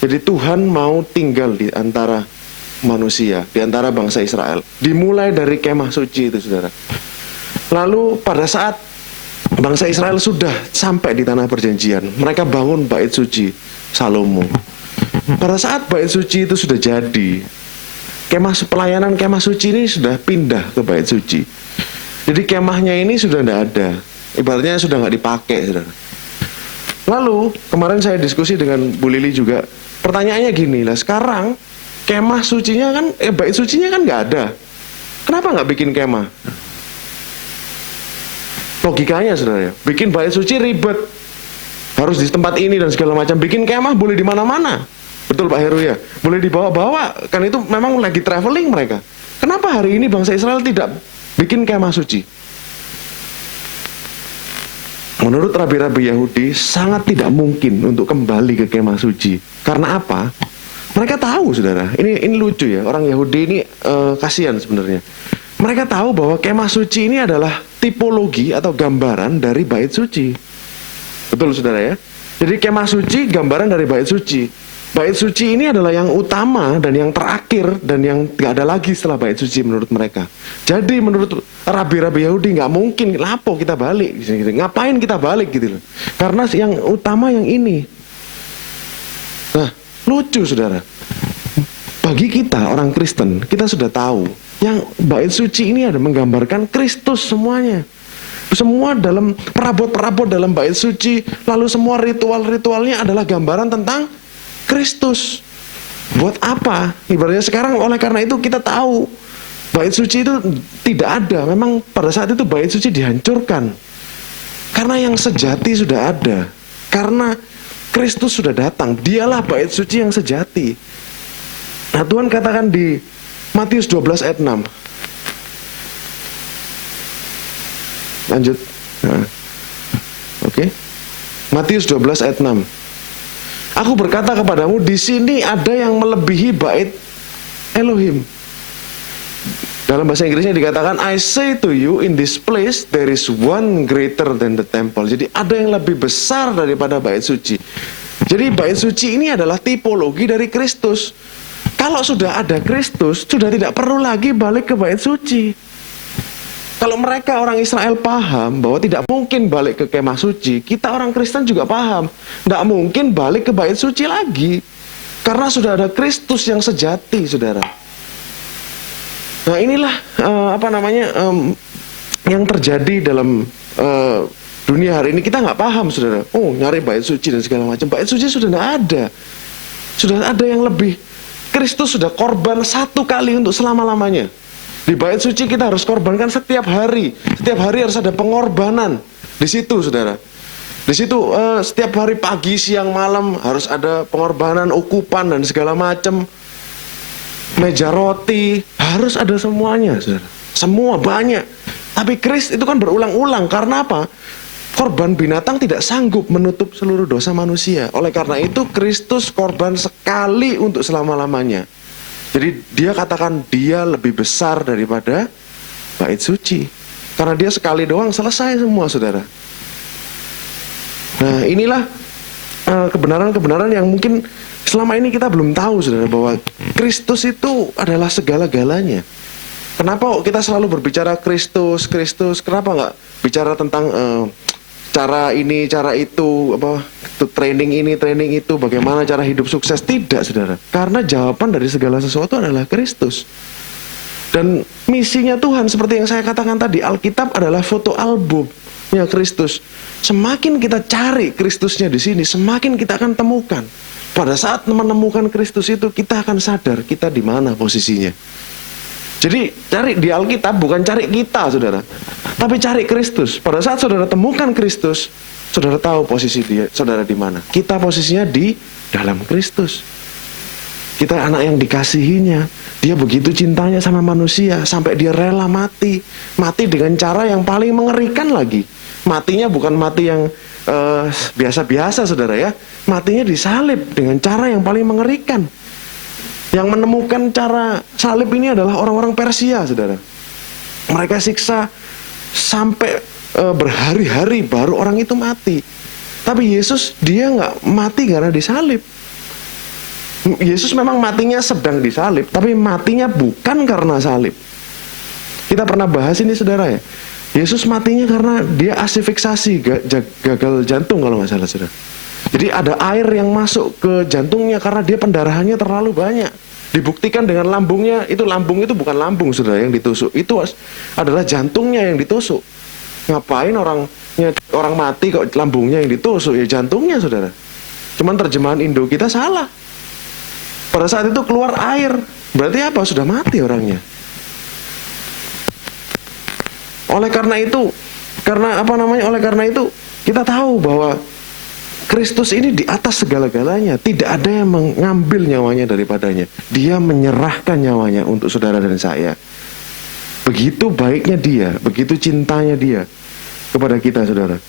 Jadi Tuhan mau tinggal di antara manusia, di antara bangsa Israel. Dimulai dari kemah suci itu, saudara. Lalu pada saat bangsa Israel sudah sampai di tanah perjanjian, mereka bangun bait suci Salomo. Pada saat bait suci itu sudah jadi, pelayanan kemah suci ini sudah pindah ke bait suci. Jadi kemahnya ini sudah tidak ada, ibaratnya sudah nggak dipakai, saudara. Lalu kemarin saya diskusi dengan Bu Lili juga. Pertanyaannya gini lah, sekarang kemah sucinya kan, bait sucinya kan nggak ada. Kenapa nggak bikin kemah? Logikanya, saudara, ya, bikin bait suci ribet, harus di tempat ini dan segala macam. Bikin kemah boleh di mana-mana, betul Pak Heru ya? Boleh dibawa-bawa, kan itu memang lagi traveling mereka. Kenapa hari ini bangsa Israel tidak bikin kemah suci? Menurut rabi-rabi Yahudi sangat tidak mungkin untuk kembali ke kemah suci. Karena apa? Mereka tahu, saudara, ini lucu ya, orang Yahudi ini kasihan sebenarnya. Mereka tahu bahwa kemah suci ini adalah tipologi atau gambaran dari bait suci. Betul, saudara ya? Jadi kemah suci gambaran dari bait suci. Bait suci ini adalah yang utama dan yang terakhir dan yang tidak ada lagi setelah bait suci menurut mereka. Jadi menurut rabi-rabi Yahudi nggak mungkin, lapo kita balik, ngapain kita balik gitu loh. Karena yang utama yang ini. Nah, lucu, saudara. Bagi kita orang Kristen, kita sudah tahu yang bait suci ini ada menggambarkan Kristus semuanya. Semua dalam perabot-perabot dalam bait suci, lalu semua ritual-ritualnya adalah gambaran tentang Kristus. Buat apa? Ibaratnya sekarang oleh karena itu kita tahu Bait suci itu tidak ada. Memang pada saat itu bait suci dihancurkan. Karena yang sejati sudah ada. Karena Kristus sudah datang. Dialah bait suci yang sejati. Nah, Tuhan katakan di Matius 12 ayat 6. Lanjut. Nah. Oke. Matius 12 ayat 6. Aku berkata kepadamu, di sini ada yang melebihi bait Elohim. Dalam bahasa Inggrisnya dikatakan, I say to you, in this place there is one greater than the temple. Jadi ada yang lebih besar daripada bait suci. Jadi bait suci ini adalah tipologi dari Kristus. Kalau sudah ada Kristus, sudah tidak perlu lagi balik ke bait suci. Kalau mereka orang Israel paham bahwa tidak mungkin balik ke kemah suci, kita orang Kristen juga paham, tidak mungkin balik ke bait suci lagi. Karena sudah ada Kristus yang sejati, saudara. Nah, inilah yang terjadi dalam dunia hari ini. Kita nggak paham, saudara. Oh, nyari bait suci dan segala macam. Bait suci sudah tidak ada. Sudah ada yang lebih. Kristus sudah korban satu kali untuk selama-lamanya. Di bait suci kita harus korbankan setiap hari. Setiap hari harus ada pengorbanan. Di situ, saudara. Di situ setiap hari pagi, siang, malam harus ada pengorbanan, ukupan dan segala macam. Meja roti, harus ada semuanya, saudara. Semua banyak. Tapi Kristus itu kan berulang-ulang. Karena apa? Korban binatang tidak sanggup menutup seluruh dosa manusia. Oleh karena itu Kristus korban sekali untuk selama-lamanya. Jadi dia katakan dia lebih besar daripada bait suci. Karena dia sekali doang selesai semua, saudara. Nah, inilah kebenaran-kebenaran yang mungkin selama ini kita belum tahu, saudara, bahwa Kristus itu adalah segala-galanya. Kenapa kita selalu berbicara Kristus, Kristus? Kenapa nggak bicara tentang cara ini, cara itu, training ini, training itu, bagaimana cara hidup sukses? Tidak, saudara. Karena jawaban dari segala sesuatu adalah Kristus. Dan misinya Tuhan, seperti yang saya katakan tadi, Alkitab adalah foto albumnya Kristus. Semakin kita cari Kristusnya di sini, semakin kita akan temukan. Pada saat menemukan Kristus itu, kita akan sadar kita di mana posisinya. Jadi cari di Alkitab bukan cari kita, saudara, tapi cari Kristus. Pada saat saudara temukan Kristus, saudara tahu posisi dia, saudara di mana. Kita posisinya di dalam Kristus. Kita anak yang dikasihinya. Dia begitu cintanya sama manusia sampai dia rela mati. Mati dengan cara yang paling mengerikan lagi. Matinya bukan mati yang biasa-biasa, saudara ya. Matinya disalib dengan cara yang paling mengerikan. Yang menemukan cara salib ini adalah orang-orang Persia, saudara. Mereka siksa sampai berhari-hari baru orang itu mati. Tapi Yesus, dia nggak mati karena disalib. Yesus memang matinya sedang disalib, tapi matinya bukan karena salib. Kita pernah bahas ini, saudara ya. Yesus matinya karena dia asifiksasi, gagal jantung kalau nggak salah, saudara. Jadi ada air yang masuk ke jantungnya karena dia pendarahannya terlalu banyak. Dibuktikan dengan lambungnya, lambung itu bukan lambung, saudara, yang ditusuk. Itu adalah jantungnya yang ditusuk. Ngapain orang mati kok lambungnya yang ditusuk? Ya jantungnya, saudara. Cuman terjemahan Indo kita salah. Pada saat itu keluar air, berarti apa? Sudah mati orangnya. Oleh karena itu, oleh karena itu kita tahu bahwa Kristus ini di atas segala-galanya. Tidak ada yang mengambil nyawanya daripadanya. Dia menyerahkan nyawanya untuk saudara dan saya. Begitu baiknya dia, begitu cintanya dia kepada kita, saudara.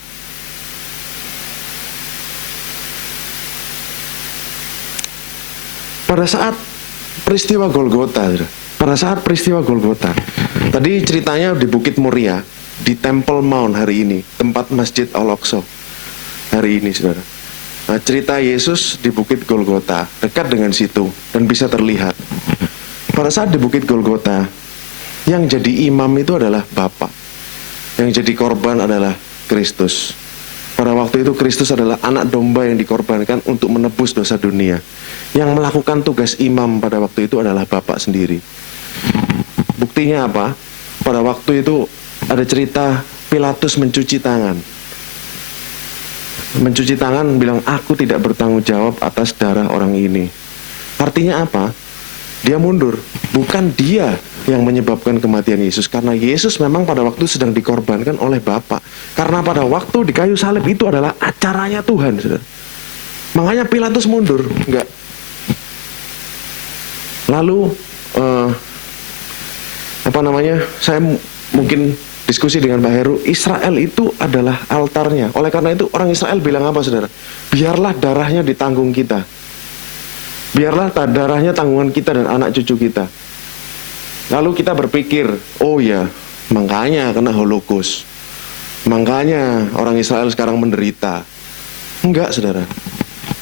Pada saat peristiwa Golgota, saudara. Pada saat peristiwa Golgota, tadi ceritanya di Bukit Moria, di Temple Mount hari ini, tempat Masjid Al-Aqsa hari ini, saudara. Nah, cerita Yesus di Bukit Golgota, dekat dengan situ, dan bisa terlihat. Pada saat di Bukit Golgota, yang jadi imam itu adalah Bapa. Yang jadi korban adalah Kristus. Pada waktu itu Kristus adalah anak domba yang dikorbankan untuk menebus dosa dunia. Yang melakukan tugas imam pada waktu itu adalah Bapa sendiri. Buktinya apa? Pada waktu itu ada cerita Pilatus mencuci tangan. Mencuci tangan bilang, aku tidak bertanggung jawab atas darah orang ini. Artinya apa? Dia mundur. Bukan dia yang menyebabkan kematian Yesus. Karena Yesus memang pada waktu sedang dikorbankan oleh Bapa. Karena pada waktu di kayu salib itu adalah acaranya Tuhan, saudara. Makanya Pilatus mundur. Enggak. Lalu, saya mungkin diskusi dengan Pak Heru, Israel itu adalah altarnya. Oleh karena itu orang Israel bilang apa, saudara? Biarlah darahnya ditanggung kita. Biarlah darahnya tanggungan kita dan anak cucu kita. Lalu kita berpikir, oh ya, makanya kena Holocaust. Makanya orang Israel sekarang menderita. Enggak, saudara.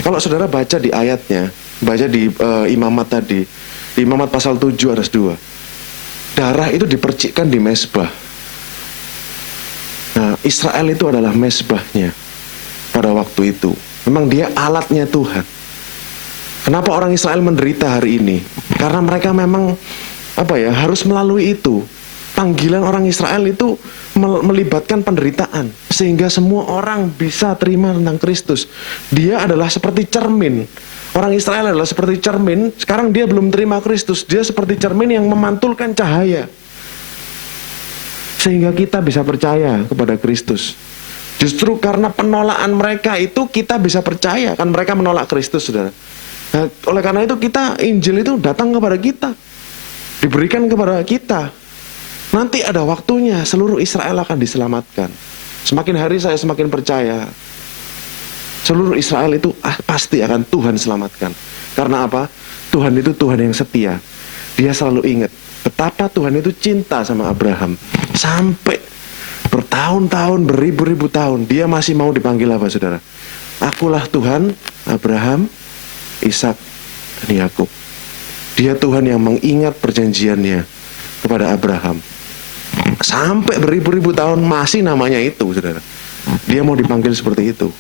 Kalau saudara baca di ayatnya, baca di Imamat tadi, di Imamat pasal 7 ayat 2. Darah itu dipercikkan di mezbah. Nah, Israel itu adalah mezbahnya pada waktu itu. Memang dia alatnya Tuhan. Kenapa orang Israel menderita hari ini? Karena mereka memang harus melalui itu. Panggilan orang Israel itu melibatkan penderitaan sehingga semua orang bisa terima tentang Kristus. Dia adalah seperti cermin. Orang Israel adalah seperti cermin. Sekarang dia belum terima Kristus. Dia seperti cermin yang memantulkan cahaya sehingga kita bisa percaya kepada Kristus. Justru karena penolakan mereka itu kita bisa percaya. Kan mereka menolak Kristus, saudara. Nah, oleh karena itu Injil itu datang kepada kita, diberikan kepada kita. Nanti ada waktunya seluruh Israel akan diselamatkan. Semakin hari saya semakin percaya seluruh Israel itu pasti akan Tuhan selamatkan. Karena apa? Tuhan itu Tuhan yang setia. Dia selalu ingat betapa Tuhan itu cinta sama Abraham. Sampai bertahun-tahun, beribu-ribu tahun dia masih mau dipanggil apa, saudara? Akulah Tuhan Abraham, Ishak, dan Yakub. Dia Tuhan yang mengingat perjanjiannya kepada Abraham. Sampai beribu-ribu tahun masih namanya itu, saudara. Dia mau dipanggil seperti itu.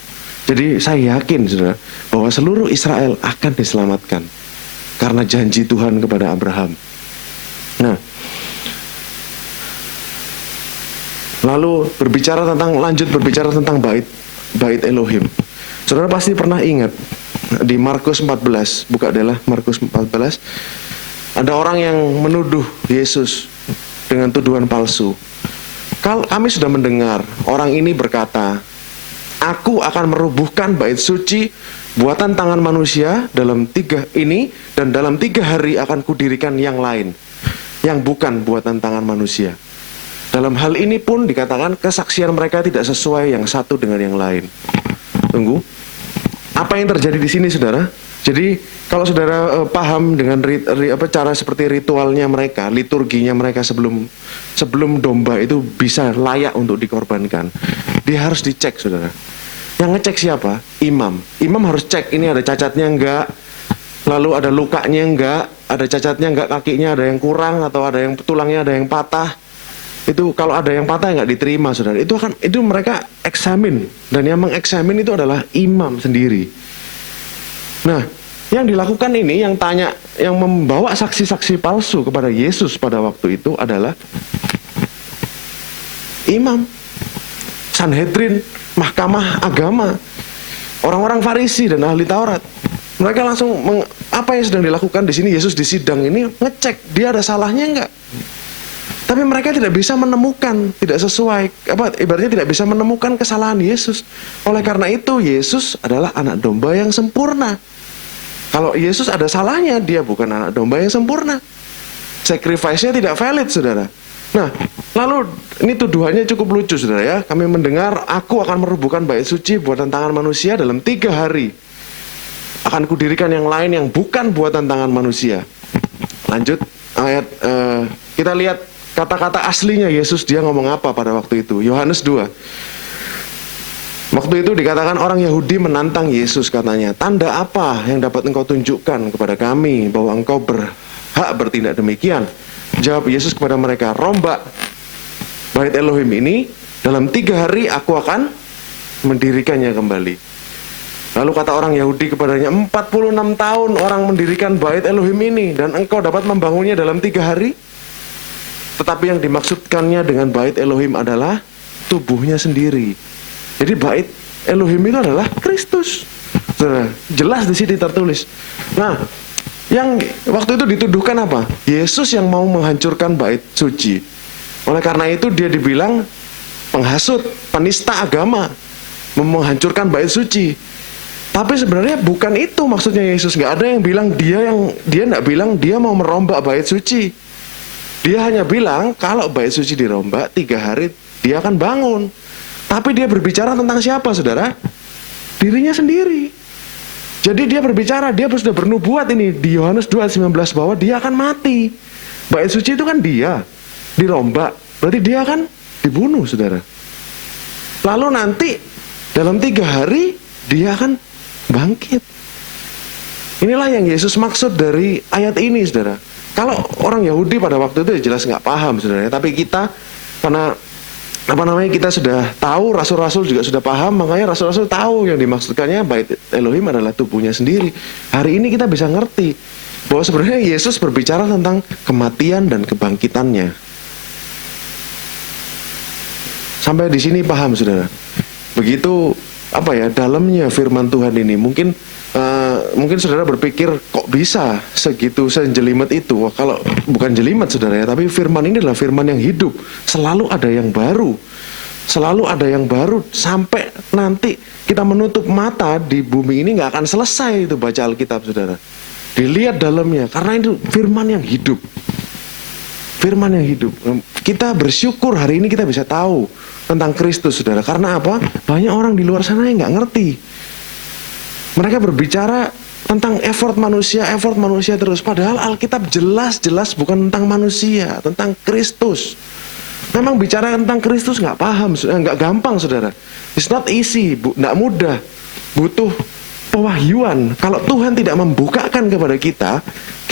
Jadi saya yakin, saudara, bahwa seluruh Israel akan diselamatkan karena janji Tuhan kepada Abraham. Nah, lalu lanjut berbicara tentang bait Elohim. Saudara pasti pernah ingat di Markus 14, buka adalah Markus 14. Ada orang yang menuduh Yesus dengan tuduhan palsu. Kami sudah mendengar orang ini berkata, aku akan merubuhkan bait suci buatan tangan manusia dalam 3 hari akan kudirikan yang lain, yang bukan buatan tangan manusia. Dalam hal ini pun dikatakan kesaksian mereka tidak sesuai yang satu dengan yang lain. Tunggu. Apa yang terjadi di sini, saudara? Jadi kalau saudara paham dengan cara seperti ritualnya mereka, liturginya mereka sebelum domba itu bisa layak untuk dikorbankan, dia harus dicek, saudara. Yang ngecek siapa? Imam. Imam harus cek ini ada cacatnya enggak, lalu ada lukanya enggak, ada cacatnya enggak, kakinya ada yang kurang atau ada yang tulangnya ada yang patah. Itu kalau ada yang patah nggak diterima, saudara. Itu mereka eksamin, dan yang mengeksamin itu adalah imam sendiri. Nah, yang dilakukan ini, yang membawa saksi-saksi palsu kepada Yesus pada waktu itu adalah imam, Sanhedrin, mahkamah agama, orang-orang Farisi dan ahli Taurat. Mereka langsung apa yang sedang dilakukan di sini? Yesus di sidang ini ngecek dia ada salahnya nggak. Tapi mereka tidak bisa menemukan, tidak sesuai, ibaratnya tidak bisa menemukan kesalahan Yesus. Oleh karena itu, Yesus adalah anak domba yang sempurna. Kalau Yesus ada salahnya, dia bukan anak domba yang sempurna. Sacrifice-nya tidak valid, saudara. Nah, lalu ini tuduhannya cukup lucu, saudara ya. Kami mendengar, aku akan merubuhkan bait suci buatan tangan manusia dalam 3 hari. Akan kudirikan yang lain yang bukan buatan tangan manusia. Lanjut, ayat kita lihat kata-kata aslinya Yesus, dia ngomong apa pada waktu itu. Yohanes 2. Waktu itu dikatakan orang Yahudi menantang Yesus, katanya, tanda apa yang dapat engkau tunjukkan kepada kami bahwa engkau berhak bertindak demikian? Jawab Yesus kepada mereka, rombak bait Elohim ini, dalam 3 hari aku akan mendirikannya kembali. Lalu kata orang Yahudi kepadanya, 46 tahun orang mendirikan bait Elohim ini, dan engkau dapat membangunnya dalam 3 hari? Tetapi yang dimaksudkannya dengan bait Elohim adalah tubuhnya sendiri. Jadi bait Elohim itu adalah Kristus. Jelas di sini tertulis. Nah, Yang waktu itu dituduhkan apa? Yesus yang mau menghancurkan bait suci. Oleh karena itu dia dibilang penghasut, penista agama, menghancurkan bait suci. Tapi sebenarnya bukan itu maksudnya Yesus. Nggak ada yang bilang dia nggak bilang dia mau merombak bait suci. Dia hanya bilang kalau bait suci dirombak 3 hari dia akan bangun. Tapi dia berbicara tentang siapa, saudara? Dirinya sendiri. Jadi dia berbicara, dia sudah bernubuat ini di Yohanes 2:19 bahwa dia akan mati. Bait suci itu kan dia dirombak, berarti dia akan dibunuh, saudara. Lalu nanti dalam 3 hari dia akan bangkit. Inilah yang Yesus maksud dari ayat ini, saudara. Kalau orang Yahudi pada waktu itu jelas nggak paham, saudara. Tapi kita karena kita sudah tahu, rasul-rasul juga sudah paham, makanya rasul-rasul tahu yang dimaksudkannya bait Elohim adalah tubuhnya sendiri. Hari ini kita bisa ngerti bahwa sebenarnya Yesus berbicara tentang kematian dan kebangkitannya. Sampai di sini paham, saudara. Begitu dalamnya firman Tuhan ini. Mungkin saudara berpikir kok bisa segitu sejelimet itu. Wah, kalau bukan jelimet, saudara ya, tapi firman ini adalah firman yang hidup. Selalu ada yang baru. Selalu ada yang baru sampai nanti kita menutup mata di bumi ini nggak akan selesai itu baca Alkitab, saudara. Dilihat dalamnya karena itu firman yang hidup. Firman yang hidup. Kita bersyukur hari ini kita bisa tahu tentang Kristus, saudara. Karena apa? Banyak orang di luar sana yang nggak ngerti. Mereka berbicara tentang effort manusia terus. Padahal Alkitab jelas-jelas bukan tentang manusia, tentang Kristus. Memang bicara tentang Kristus nggak paham, nggak gampang, saudara. It's not easy, nggak mudah. Butuh pewahyuan. Kalau Tuhan tidak membukakan kepada kita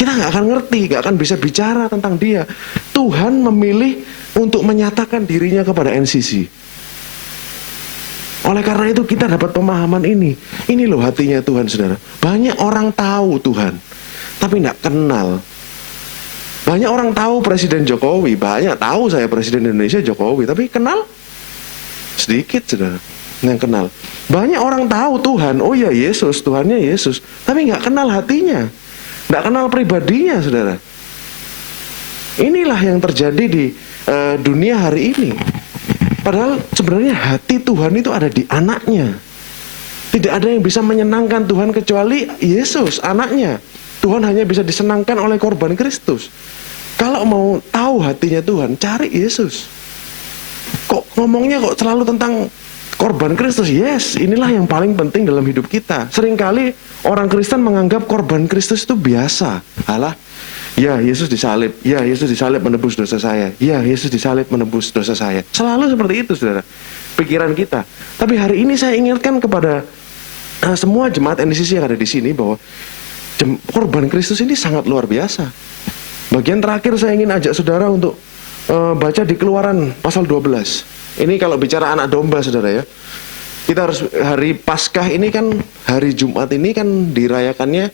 nggak akan ngerti, nggak akan bisa bicara tentang Dia. Tuhan memilih untuk menyatakan dirinya kepada NCC. Oleh karena itu kita dapat pemahaman ini. Ini loh hatinya Tuhan, saudara. Banyak orang tahu Tuhan, tapi nggak kenal. Banyak orang tahu Presiden Jokowi, banyak tahu saya Presiden Indonesia Jokowi, tapi kenal sedikit, saudara, yang kenal. Banyak orang tahu Tuhan, oh ya Yesus, Tuhannya Yesus, tapi nggak kenal hatinya, nggak kenal pribadinya, saudara. Inilah yang terjadi di dunia hari ini. Padahal sebenarnya hati Tuhan itu ada di anaknya. Tidak ada yang bisa menyenangkan Tuhan kecuali Yesus, anaknya. Tuhan hanya bisa disenangkan oleh korban Kristus. Kalau mau tahu hatinya Tuhan, cari Yesus. Kok ngomongnya kok selalu tentang korban Kristus? Yes, inilah yang paling penting dalam hidup kita. Seringkali orang Kristen menganggap korban Kristus itu biasa. Alah, ya Yesus disalib, ya Yesus disalib menebus dosa saya, ya Yesus disalib menebus dosa saya. Selalu seperti itu, saudara, pikiran kita. Tapi hari ini saya ingatkan kepada semua jemaat NCC yang ada di sini bahwa korban Kristus ini sangat luar biasa. Bagian terakhir saya ingin ajak saudara untuk baca di Keluaran pasal 12. Ini kalau bicara anak domba, saudara ya. Kita harus hari Paskah ini kan, hari Jumat ini kan dirayakannya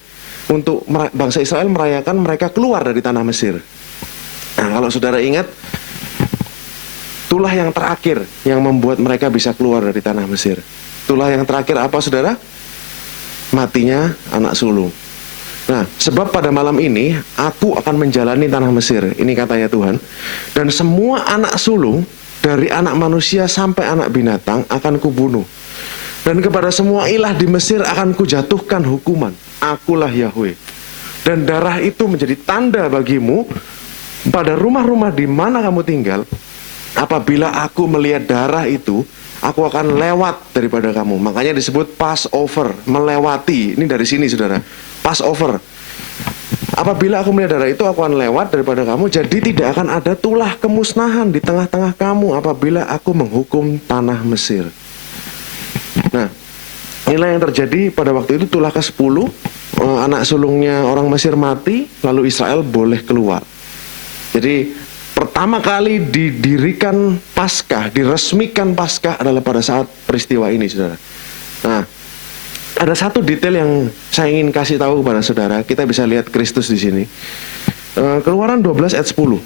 untuk bangsa Israel merayakan mereka keluar dari tanah Mesir. Nah, kalau saudara ingat, itulah yang terakhir yang membuat mereka bisa keluar dari tanah Mesir. Itulah yang terakhir apa, saudara? Matinya anak sulung. Nah, sebab pada malam ini aku akan menjalani tanah Mesir, ini katanya Tuhan, dan semua anak sulung dari anak manusia sampai anak binatang akan kubunuh. Dan kepada semua ilah di Mesir akan kujatuhkan hukuman. Akulah Yahweh. Dan darah itu menjadi tanda bagimu pada rumah-rumah di mana kamu tinggal. Apabila aku melihat darah itu, aku akan lewat daripada kamu. Makanya disebut Passover, melewati. Ini dari sini, saudara. Passover. Apabila aku melihat darah itu, aku akan lewat daripada kamu. Jadi tidak akan ada tulah kemusnahan di tengah-tengah kamu apabila aku menghukum tanah Mesir. Nah, inilah yang terjadi pada waktu itu. Tulah ke-10, anak sulungnya orang Mesir mati, lalu Israel boleh keluar. Jadi pertama kali didirikan Paskah, diresmikan Paskah adalah pada saat peristiwa ini, saudara. Nah, ada satu detail yang saya ingin kasih tahu kepada saudara. Kita bisa lihat Kristus di sini. Keluaran 12 ayat 10.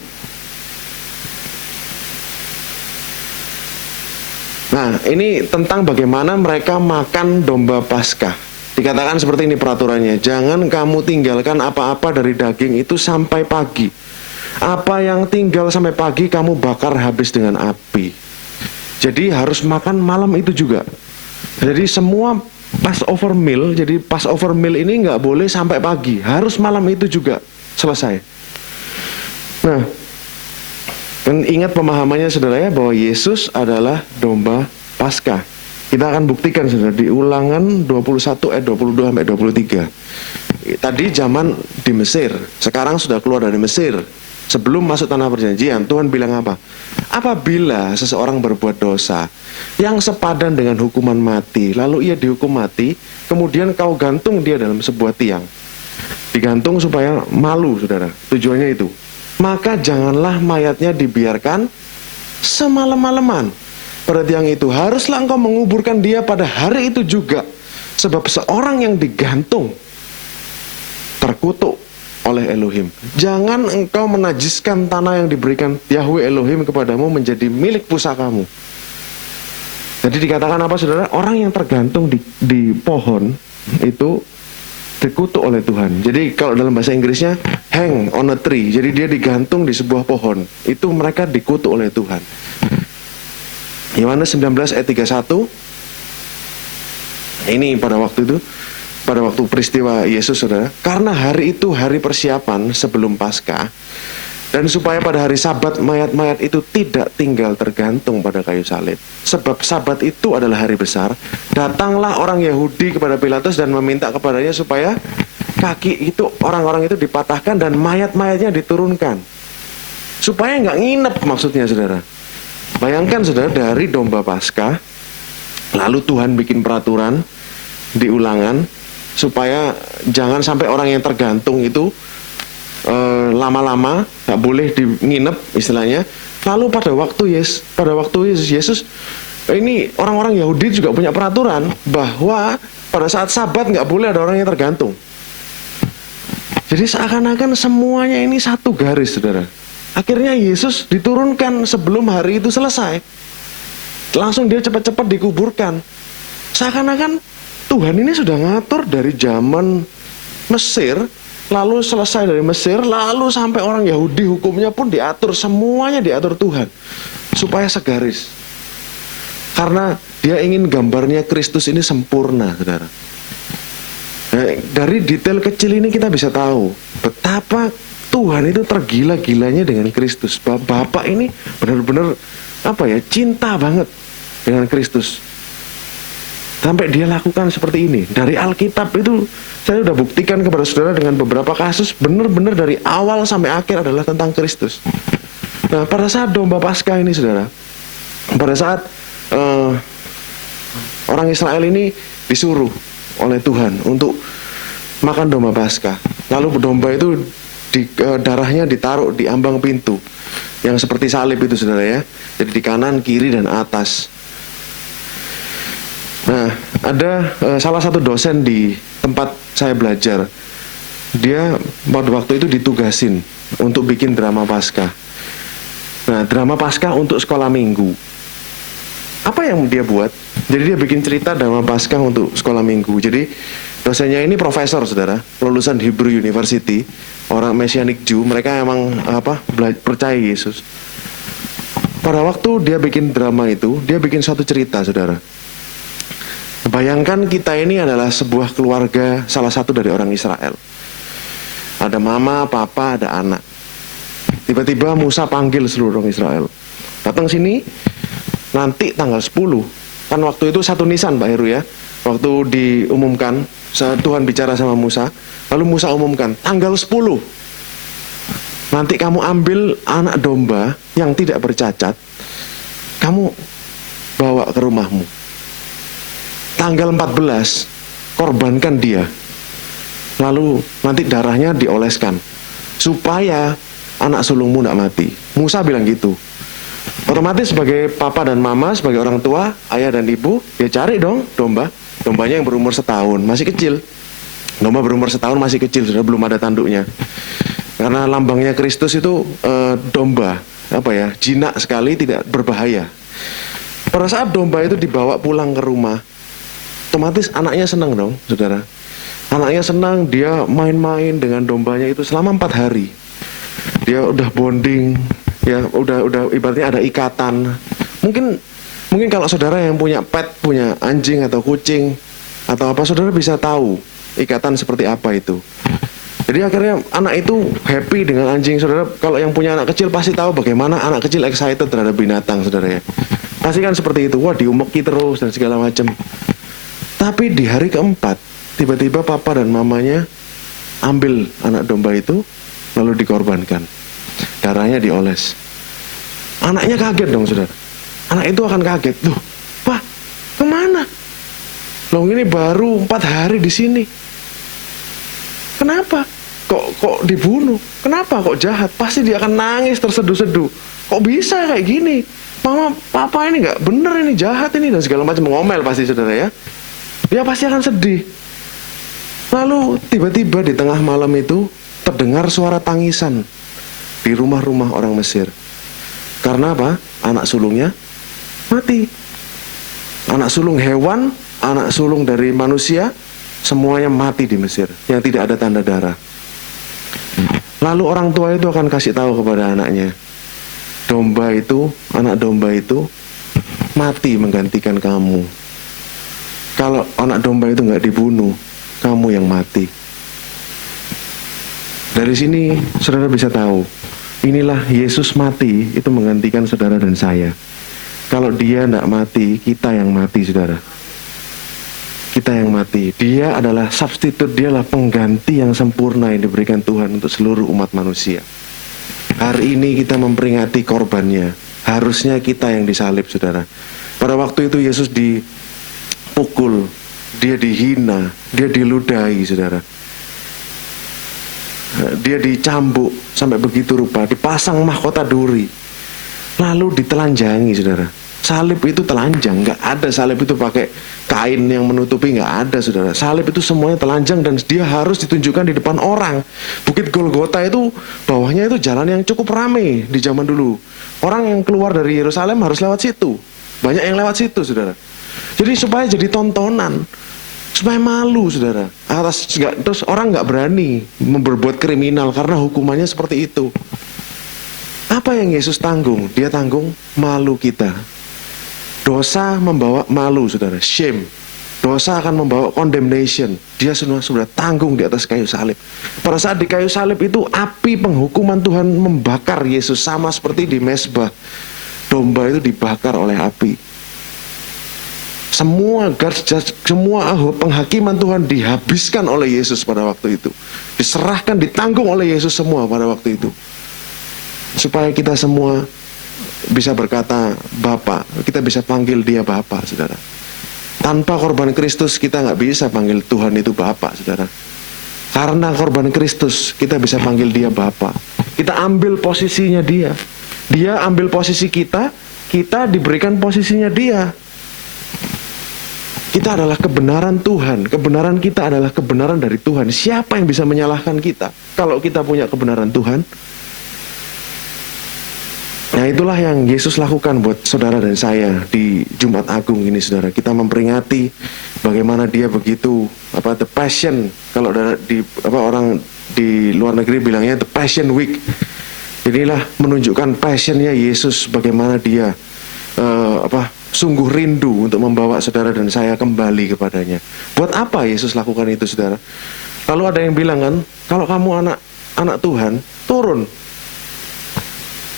Nah, ini tentang bagaimana mereka makan domba Paskah. Dikatakan seperti ini peraturannya, jangan kamu tinggalkan apa-apa dari daging itu sampai pagi. Apa yang tinggal sampai pagi kamu bakar habis dengan api. Jadi harus makan malam itu juga. Jadi semua Passover meal, jadi Passover meal ini nggak boleh sampai pagi, harus malam itu juga selesai. Nah, kan ingat pemahamannya saudara ya, bahwa Yesus adalah domba Paskah. Kita akan buktikan saudara di Ulangan 21 ayat 22 sampai 23. Tadi zaman di Mesir, sekarang sudah keluar dari Mesir. Sebelum masuk tanah perjanjian, Tuhan bilang apa? Apabila seseorang berbuat dosa yang sepadan dengan hukuman mati, lalu ia dihukum mati, kemudian kau gantung dia dalam sebuah tiang. Digantung supaya malu, saudara. Tujuannya itu. Maka janganlah mayatnya dibiarkan semalam-malaman. Pada tiang itu haruslah engkau menguburkan dia pada hari itu juga. Sebab seorang yang digantung terkutuk oleh Elohim. Jangan engkau menajiskan tanah yang diberikan Yahweh Elohim kepadamu menjadi milik pusakamu. Jadi dikatakan apa saudara? Orang yang tergantung di pohon itu dikutuk oleh Tuhan. Jadi kalau dalam bahasa Inggrisnya hang on a tree. Jadi dia digantung di sebuah pohon. Itu mereka dikutuk oleh Tuhan. Yohanes 19 ayat 31. Ini pada waktu itu, pada waktu peristiwa Yesus saudara, karena hari itu hari persiapan sebelum Paskah, dan supaya pada hari Sabat mayat-mayat itu tidak tinggal tergantung pada kayu salib. Sebab Sabat itu adalah hari besar, datanglah orang Yahudi kepada Pilatus dan meminta kepadanya supaya kaki itu orang-orang itu dipatahkan dan mayat-mayatnya diturunkan. Supaya nggak nginep maksudnya saudara. Bayangkan saudara, dari domba Paskah, lalu Tuhan bikin peraturan di Ulangan supaya jangan sampai orang yang tergantung itu lama-lama, nggak boleh nginep istilahnya. Lalu pada waktu Yesus, ini orang-orang Yahudi juga punya peraturan bahwa pada saat Sabat nggak boleh ada orang yang tergantung. Jadi seakan-akan semuanya ini satu garis, saudara. Akhirnya Yesus diturunkan sebelum hari itu selesai. Langsung dia cepat-cepat dikuburkan. Seakan-akan Tuhan ini sudah ngatur dari zaman Mesir, lalu selesai dari Mesir, lalu sampai orang Yahudi hukumnya pun diatur, semuanya diatur Tuhan. Supaya segaris. Karena dia ingin gambarnya Kristus ini sempurna, saudara. Nah, dari detail kecil ini kita bisa tahu betapa Tuhan itu tergila-gilanya dengan Kristus. Bapak ini benar-benar cinta banget dengan Kristus. Sampai dia lakukan seperti ini. Dari Alkitab itu saya sudah buktikan kepada saudara dengan beberapa kasus, benar-benar dari awal sampai akhir adalah tentang Kristus. Nah, pada saat domba Paskah ini saudara, pada saat orang Israel ini disuruh oleh Tuhan untuk makan domba Paskah, lalu domba itu darahnya ditaruh di ambang pintu yang seperti salib itu saudara ya. Jadi di kanan, kiri, dan atas. Nah, ada salah satu dosen di tempat saya belajar. Dia pada waktu itu ditugasin untuk bikin drama Paskah. Nah, drama Paskah untuk sekolah minggu. Apa yang dia buat? Jadi dia bikin cerita drama Paskah untuk sekolah minggu. Jadi dosennya ini profesor saudara, lulusan Hebrew University, orang Messianic Jew. Mereka emang percaya Yesus. Pada waktu dia bikin drama itu, dia bikin suatu cerita saudara. Bayangkan kita ini adalah sebuah keluarga, salah satu dari orang Israel. Ada mama, papa, ada anak. Tiba-tiba Musa panggil seluruh orang Israel. Datang sini, nanti tanggal 10. Kan waktu itu 1 Nisan Pak Heru ya. Waktu diumumkan, Tuhan bicara sama Musa. Lalu Musa umumkan, tanggal 10. Nanti kamu ambil anak domba yang tidak bercacat. Kamu bawa ke rumahmu. Tanggal 14, korbankan dia. Lalu nanti darahnya dioleskan. Supaya anak sulungmu tidak mati. Musa bilang gitu. Otomatis sebagai papa dan mama, sebagai orang tua, ayah dan ibu, ya cari dong domba. Dombanya yang berumur setahun, masih kecil. Domba berumur setahun masih kecil, sudah belum ada tanduknya. Karena lambangnya Kristus itu domba, jinak sekali, tidak berbahaya. Pada saat domba itu dibawa pulang ke rumah, otomatis anaknya senang dong, saudara. Anaknya senang, dia main-main dengan dombanya itu selama 4 hari. Dia udah bonding, ya udah ibaratnya ada ikatan. Mungkin kalau saudara yang punya pet, punya anjing atau kucing atau apa, saudara bisa tahu ikatan seperti apa itu. Jadi akhirnya anak itu happy dengan anjing. Saudara, kalau yang punya anak kecil pasti tahu bagaimana anak kecil excited terhadap binatang, saudara ya. Pasti kan seperti itu, wah diumeki terus dan segala macam. Tapi di hari keempat, tiba-tiba papa dan mamanya ambil anak domba itu, lalu dikorbankan. Darahnya dioles. Anaknya kaget dong, saudara. Anak itu akan kaget. Loh, Pak, kemana? Loh, ini baru 4 hari di sini. Kenapa? Kok dibunuh? Kenapa kok jahat? Pasti dia akan nangis terseduh-seduh. Kok bisa kayak gini? Mama, papa ini nggak bener, ini jahat ini, dan segala macam, ngomel pasti, saudara ya. Dia pasti akan sedih. Lalu tiba-tiba di tengah malam itu terdengar suara tangisan di rumah-rumah orang Mesir. Karena apa? Anak sulungnya mati. Anak sulung hewan, anak sulung dari manusia, semuanya mati di Mesir, yang tidak ada tanda darah. Lalu orang tua itu akan kasih tahu kepada anaknya, anak domba itu mati menggantikan kamu. Kalau anak domba itu nggak dibunuh, kamu yang mati. Dari sini saudara bisa tahu, inilah Yesus mati itu menggantikan saudara dan saya. Kalau dia nggak mati, kita yang mati, saudara. Kita yang mati. Dia adalah substitut, dialah pengganti yang sempurna yang diberikan Tuhan untuk seluruh umat manusia. Hari ini kita memperingati korbannya. Harusnya kita yang disalib, saudara. Pada waktu itu Yesus dipukul, dia dihina, dia diludahi, saudara. Dia dicambuk sampai begitu rupa, dipasang mahkota duri, lalu ditelanjangi, saudara. Salib itu telanjang, nggak ada salib itu pakai kain yang menutupi, nggak ada, saudara. Salib itu semuanya telanjang dan dia harus ditunjukkan di depan orang. Bukit Golgota itu bawahnya itu jalan yang cukup ramai di zaman dulu. Orang yang keluar dari Yerusalem harus lewat situ. Banyak yang lewat situ, saudara. Jadi supaya jadi tontonan, supaya malu, saudara. Terus orang nggak berani berbuat kriminal karena hukumannya seperti itu. Apa yang Yesus tanggung? Dia tanggung malu kita. Dosa membawa malu, saudara, shame. Dosa akan membawa condemnation. Dia sudah tanggung di atas kayu salib. Pada saat di kayu salib itu, api penghukuman Tuhan membakar Yesus, sama seperti di mezbah. Domba itu dibakar oleh api. Semua penghakiman Tuhan dihabiskan oleh Yesus pada waktu itu. Diserahkan, ditanggung oleh Yesus semua pada waktu itu. Supaya kita semua bisa berkata Bapa, kita bisa panggil dia Bapa, saudara. Tanpa korban Kristus kita nggak bisa panggil Tuhan itu Bapa, saudara. Karena korban Kristus kita bisa panggil dia Bapa. Kita ambil posisinya dia. Dia ambil posisi kita, kita diberikan posisinya dia. Kita adalah kebenaran Tuhan. Kebenaran kita adalah kebenaran dari Tuhan. Siapa yang bisa menyalahkan kita kalau kita punya kebenaran Tuhan? Nah, itulah yang Yesus lakukan buat saudara dan saya di Jumat Agung ini, saudara. Kita memperingati bagaimana dia begitu the Passion. Kalau orang di luar negeri bilangnya the Passion Week. Inilah menunjukkan passionnya Yesus, bagaimana dia sungguh rindu untuk membawa saudara dan saya kembali kepadanya. Buat apa Yesus lakukan itu, saudara? Lalu ada yang bilang kan, kalau kamu anak Tuhan, turun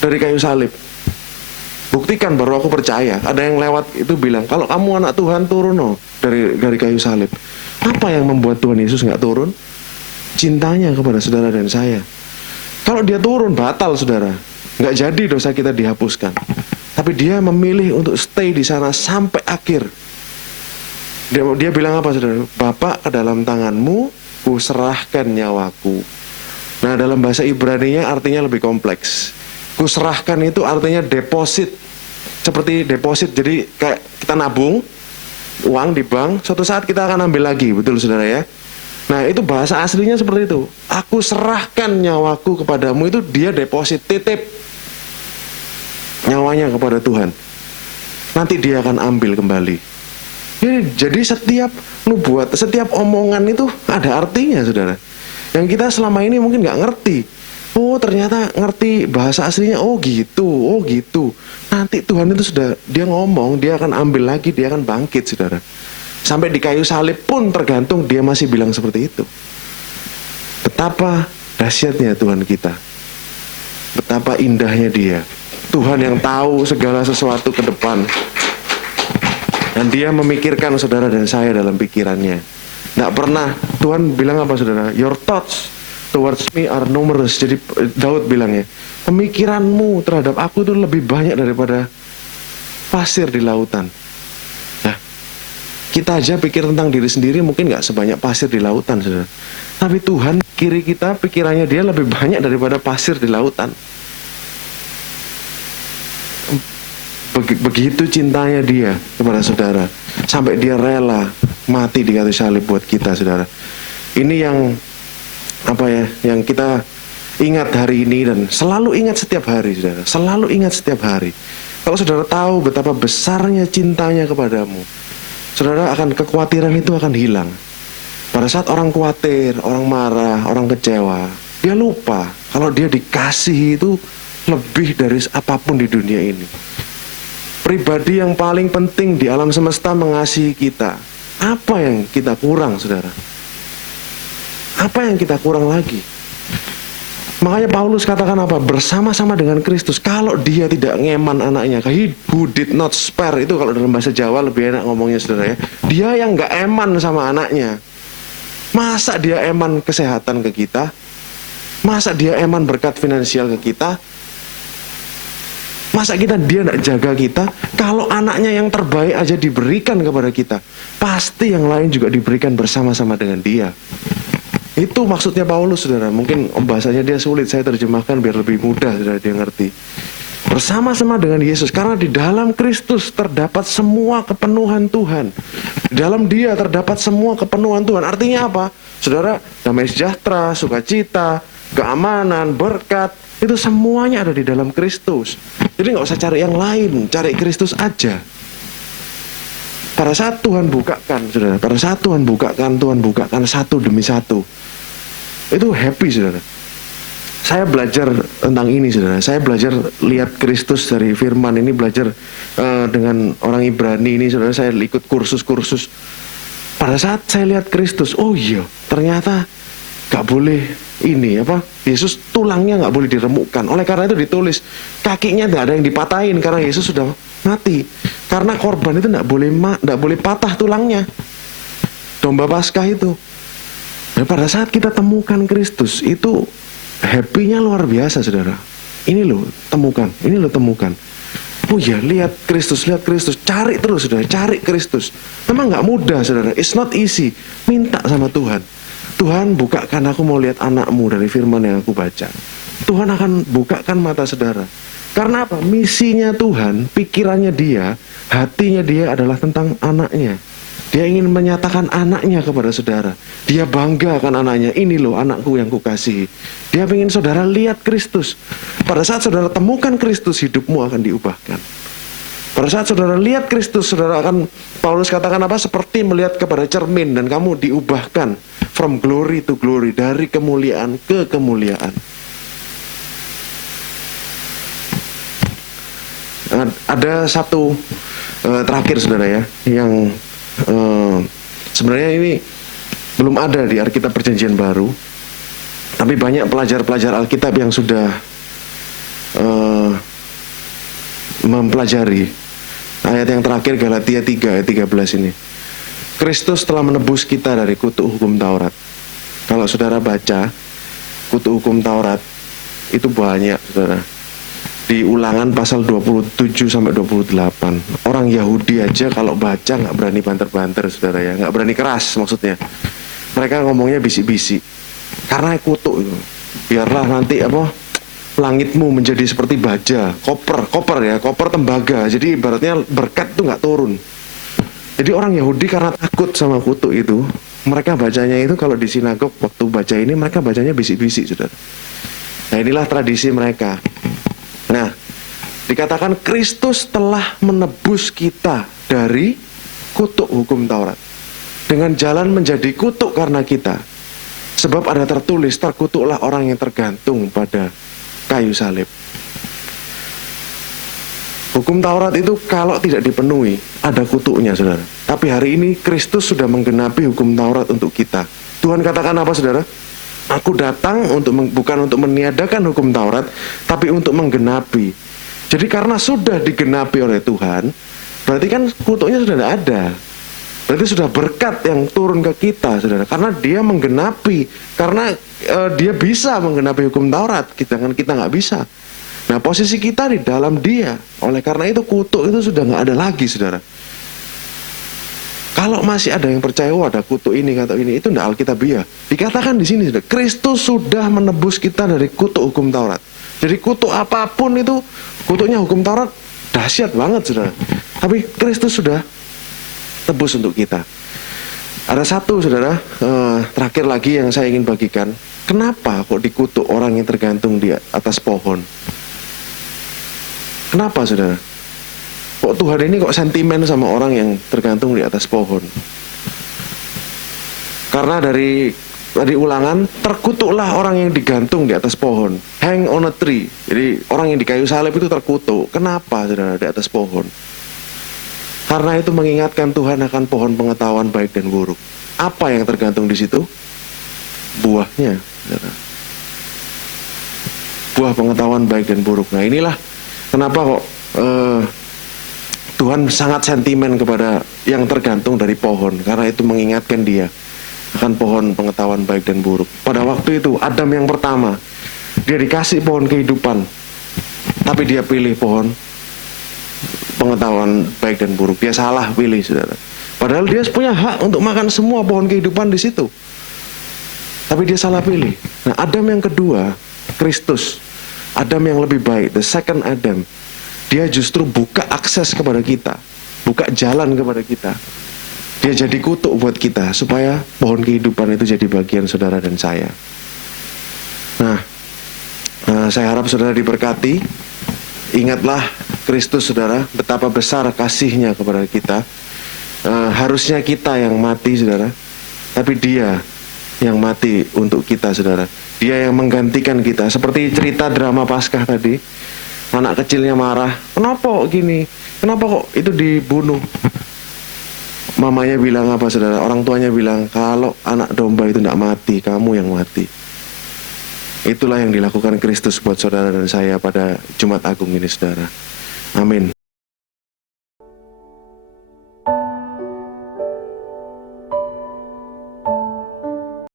dari kayu salib. Buktikan baru aku percaya. Ada yang lewat itu bilang, kalau kamu anak Tuhan, turun dari kayu salib. Apa yang membuat Tuhan Yesus nggak turun? Cintanya kepada saudara dan saya. Kalau dia turun, batal, saudara. Nggak jadi dosa kita dihapuskan. Tapi dia memilih untuk stay di sana sampai akhir. Dia bilang apa, saudara? Bapa, ke dalam tanganmu ku serahkan nyawaku. Nah, dalam bahasa Ibrani-nya artinya lebih kompleks. Ku serahkan itu artinya deposit. Seperti deposit, jadi kayak kita nabung uang di bank, suatu saat kita akan ambil lagi, betul, saudara ya? Nah, itu bahasa aslinya seperti itu. Aku serahkan nyawaku kepadamu, itu dia deposit, titip nyawanya kepada Tuhan. Nanti dia akan ambil kembali. Jadi setiap nubuat, setiap omongan itu ada artinya, saudara. Yang kita selama ini mungkin nggak ngerti. Oh ternyata ngerti bahasa aslinya. Oh gitu, oh gitu. Nanti Tuhan itu sudah, dia ngomong, dia akan ambil lagi, dia akan bangkit, saudara. Sampai di kayu salib pun tergantung dia masih bilang seperti itu. Betapa dahsyatnya Tuhan kita. Betapa indahnya dia. Tuhan yang tahu segala sesuatu ke depan. Dan dia memikirkan saudara dan saya dalam pikirannya. Nggak pernah, Tuhan bilang apa saudara? Your thoughts towards me are numerous. Jadi Daud bilangnya, pemikiranmu terhadap aku itu lebih banyak daripada pasir di lautan. Nah, kita aja pikir tentang diri sendiri mungkin nggak sebanyak pasir di lautan, saudara. Tapi Tuhan kiri kita, pikirannya dia lebih banyak daripada pasir di lautan. Begitu cintanya dia kepada saudara, sampai dia rela mati di kayu salib buat kita, saudara. Ini yang yang kita ingat hari ini dan selalu ingat setiap hari, saudara. Selalu ingat setiap hari. Kalau saudara tahu betapa besarnya cintanya kepadamu, saudara akan kekhawatiran itu akan hilang. Pada saat orang khawatir, orang marah, orang kecewa, dia lupa kalau dia dikasihi itu lebih dari apapun di dunia ini. Pribadi yang paling penting di alam semesta mengasihi kita. Apa yang kita kurang, saudara? Apa yang kita kurang lagi? Makanya Paulus katakan apa? Bersama-sama dengan Kristus. Kalau dia tidak ngeman anaknya, he who did not spare, itu kalau dalam bahasa Jawa lebih enak ngomongnya, saudara ya. Dia yang gak eman sama anaknya. Masa dia eman kesehatan ke kita? Masa dia eman berkat finansial ke kita? Masa dia tidak jaga kita? Kalau anaknya yang terbaik aja diberikan kepada kita, pasti yang lain juga diberikan bersama-sama dengan dia. Itu maksudnya Paulus, saudara. Mungkin bahasanya dia sulit, saya terjemahkan biar lebih mudah, saudara, dia ngerti. Bersama-sama dengan Yesus, karena di dalam Kristus terdapat semua kepenuhan Tuhan. Di dalam dia terdapat semua kepenuhan Tuhan. Artinya apa? Saudara, damai sejahtera, sukacita, keamanan, berkat, itu semuanya ada di dalam Kristus. Jadi nggak usah cari yang lain, cari Kristus aja. Pada saat Tuhan bukakan, saudara, pada saat Tuhan bukakan satu demi satu, itu happy, saudara. Saya belajar tentang ini, saudara. Saya belajar lihat Kristus dari firman ini, belajar dengan orang Ibrani ini, saudara. Saya ikut kursus-kursus. Pada saat saya lihat Kristus, oh iya, ternyata gak boleh ini Yesus tulangnya gak boleh diremukkan. Oleh karena itu ditulis kakinya gak ada yang dipatahin karena Yesus sudah mati. Karena korban itu gak boleh patah tulangnya. Domba Paskah itu. Dan pada saat kita temukan Kristus itu happy-nya luar biasa, saudara. Ini loh temukan. Oh ya, lihat Kristus, cari terus, saudara, cari Kristus. Memang gak mudah, saudara. It's not easy. Minta sama Tuhan. Tuhan, bukakan, aku mau lihat anakmu dari firman yang aku baca. Tuhan akan bukakan mata saudara. Karena apa? Misinya Tuhan, pikirannya dia, hatinya dia adalah tentang anaknya. Dia ingin menyatakan anaknya kepada saudara. Dia bangga akan anaknya. Ini loh anakku yang kukasihi. Dia ingin saudara lihat Kristus. Pada saat saudara temukan Kristus, hidupmu akan diubahkan. Pada saat saudara lihat Kristus, saudara akan, Paulus katakan apa? Seperti melihat kepada cermin dan kamu diubahkan from glory to glory, dari kemuliaan ke kemuliaan. Ada satu terakhir, saudara ya, yang sebenarnya ini belum ada di Alkitab Perjanjian Baru, tapi banyak pelajar-pelajar Alkitab yang sudah mempelajari. Ayat yang terakhir Galatia 3 ayat 13 ini. Kristus telah menebus kita dari kutuk hukum Taurat. Kalau saudara baca kutuk hukum Taurat itu banyak, saudara. Di Ulangan pasal 27 sampai 28. Orang Yahudi aja kalau baca nggak berani banter-banter, saudara ya, nggak berani keras maksudnya. Mereka ngomongnya bisik-bisik. Karena kutuk itu. Biarlah nanti langitmu menjadi seperti baja, koper tembaga. Jadi ibaratnya berkat itu nggak turun. Jadi orang Yahudi karena takut sama kutuk itu, mereka bacanya itu kalau di sinagog waktu baca ini mereka bacanya bisik-bisik, saudara. Nah inilah tradisi mereka. Nah dikatakan Kristus telah menebus kita dari kutuk hukum Taurat. Dengan jalan menjadi kutuk karena kita. Sebab ada tertulis, terkutuklah orang yang tergantung pada kayu salib. Hukum Taurat itu kalau tidak dipenuhi, ada kutuknya, saudara. Tapi hari ini Kristus sudah menggenapi hukum Taurat untuk kita. Tuhan katakan apa, saudara? Aku datang bukan untuk meniadakan hukum Taurat, tapi untuk menggenapi. Jadi karena sudah digenapi oleh Tuhan, berarti kan kutuknya sudah tidak ada. Berarti sudah berkat yang turun ke kita, saudara. Karena dia menggenapi, karena dia bisa menggenapi hukum Taurat, kita nggak bisa. Nah, posisi kita di dalam dia. Oleh karena itu kutuk itu sudah nggak ada lagi, saudara. Kalau masih ada yang percaya, ada kutuk ini, kata ini, itu tidak alkitabiah. Dikatakan di sini, saudara, Kristus sudah menebus kita dari kutuk hukum Taurat. Jadi kutuk apapun itu, kutuknya hukum Taurat dahsyat banget, saudara. Tapi Kristus sudah tebus untuk kita. Ada satu, saudara, terakhir lagi yang saya ingin bagikan. Kenapa kok dikutuk orang yang tergantung di atas pohon? Kenapa, saudara? Kok Tuhan ini kok sentimen sama orang yang tergantung di atas pohon? Karena dari Ulangan, terkutuklah orang yang digantung di atas pohon. Hang on a tree. Jadi orang yang di kayu salib itu terkutuk. Kenapa, saudara, di atas pohon? Karena itu mengingatkan Tuhan akan pohon pengetahuan baik dan buruk. Apa yang tergantung di situ? Buahnya. Buah pengetahuan baik dan buruk. Nah, inilah kenapa kok Tuhan sangat sentimen kepada yang tergantung dari pohon. Karena itu mengingatkan dia akan pohon pengetahuan baik dan buruk. Pada waktu itu Adam yang pertama, dia dikasih pohon kehidupan, tapi dia pilih pohon pengetahuan baik dan buruk. Dia salah pilih, saudara. Padahal dia punya hak untuk makan semua pohon kehidupan di situ. Tapi dia salah pilih. Nah, Adam yang kedua, Kristus, Adam yang lebih baik, the second Adam, dia justru buka akses kepada kita, buka jalan kepada kita. Dia jadi kutuk buat kita supaya pohon kehidupan itu jadi bagian saudara dan saya. Nah, saya harap saudara diberkati. Ingatlah Kristus, saudara, betapa besar kasihnya kepada kita. Harusnya kita yang mati, saudara, tapi dia yang mati untuk kita, saudara. Dia yang menggantikan kita. Seperti cerita drama Paskah tadi, anak kecilnya marah, kenapa gini, kenapa kok itu dibunuh? Mamanya bilang apa, saudara? Orang tuanya bilang, kalau anak domba itu tidak mati, kamu yang mati. Itulah yang dilakukan Kristus buat saudara dan saya pada Jumat Agung ini, saudara. Amin.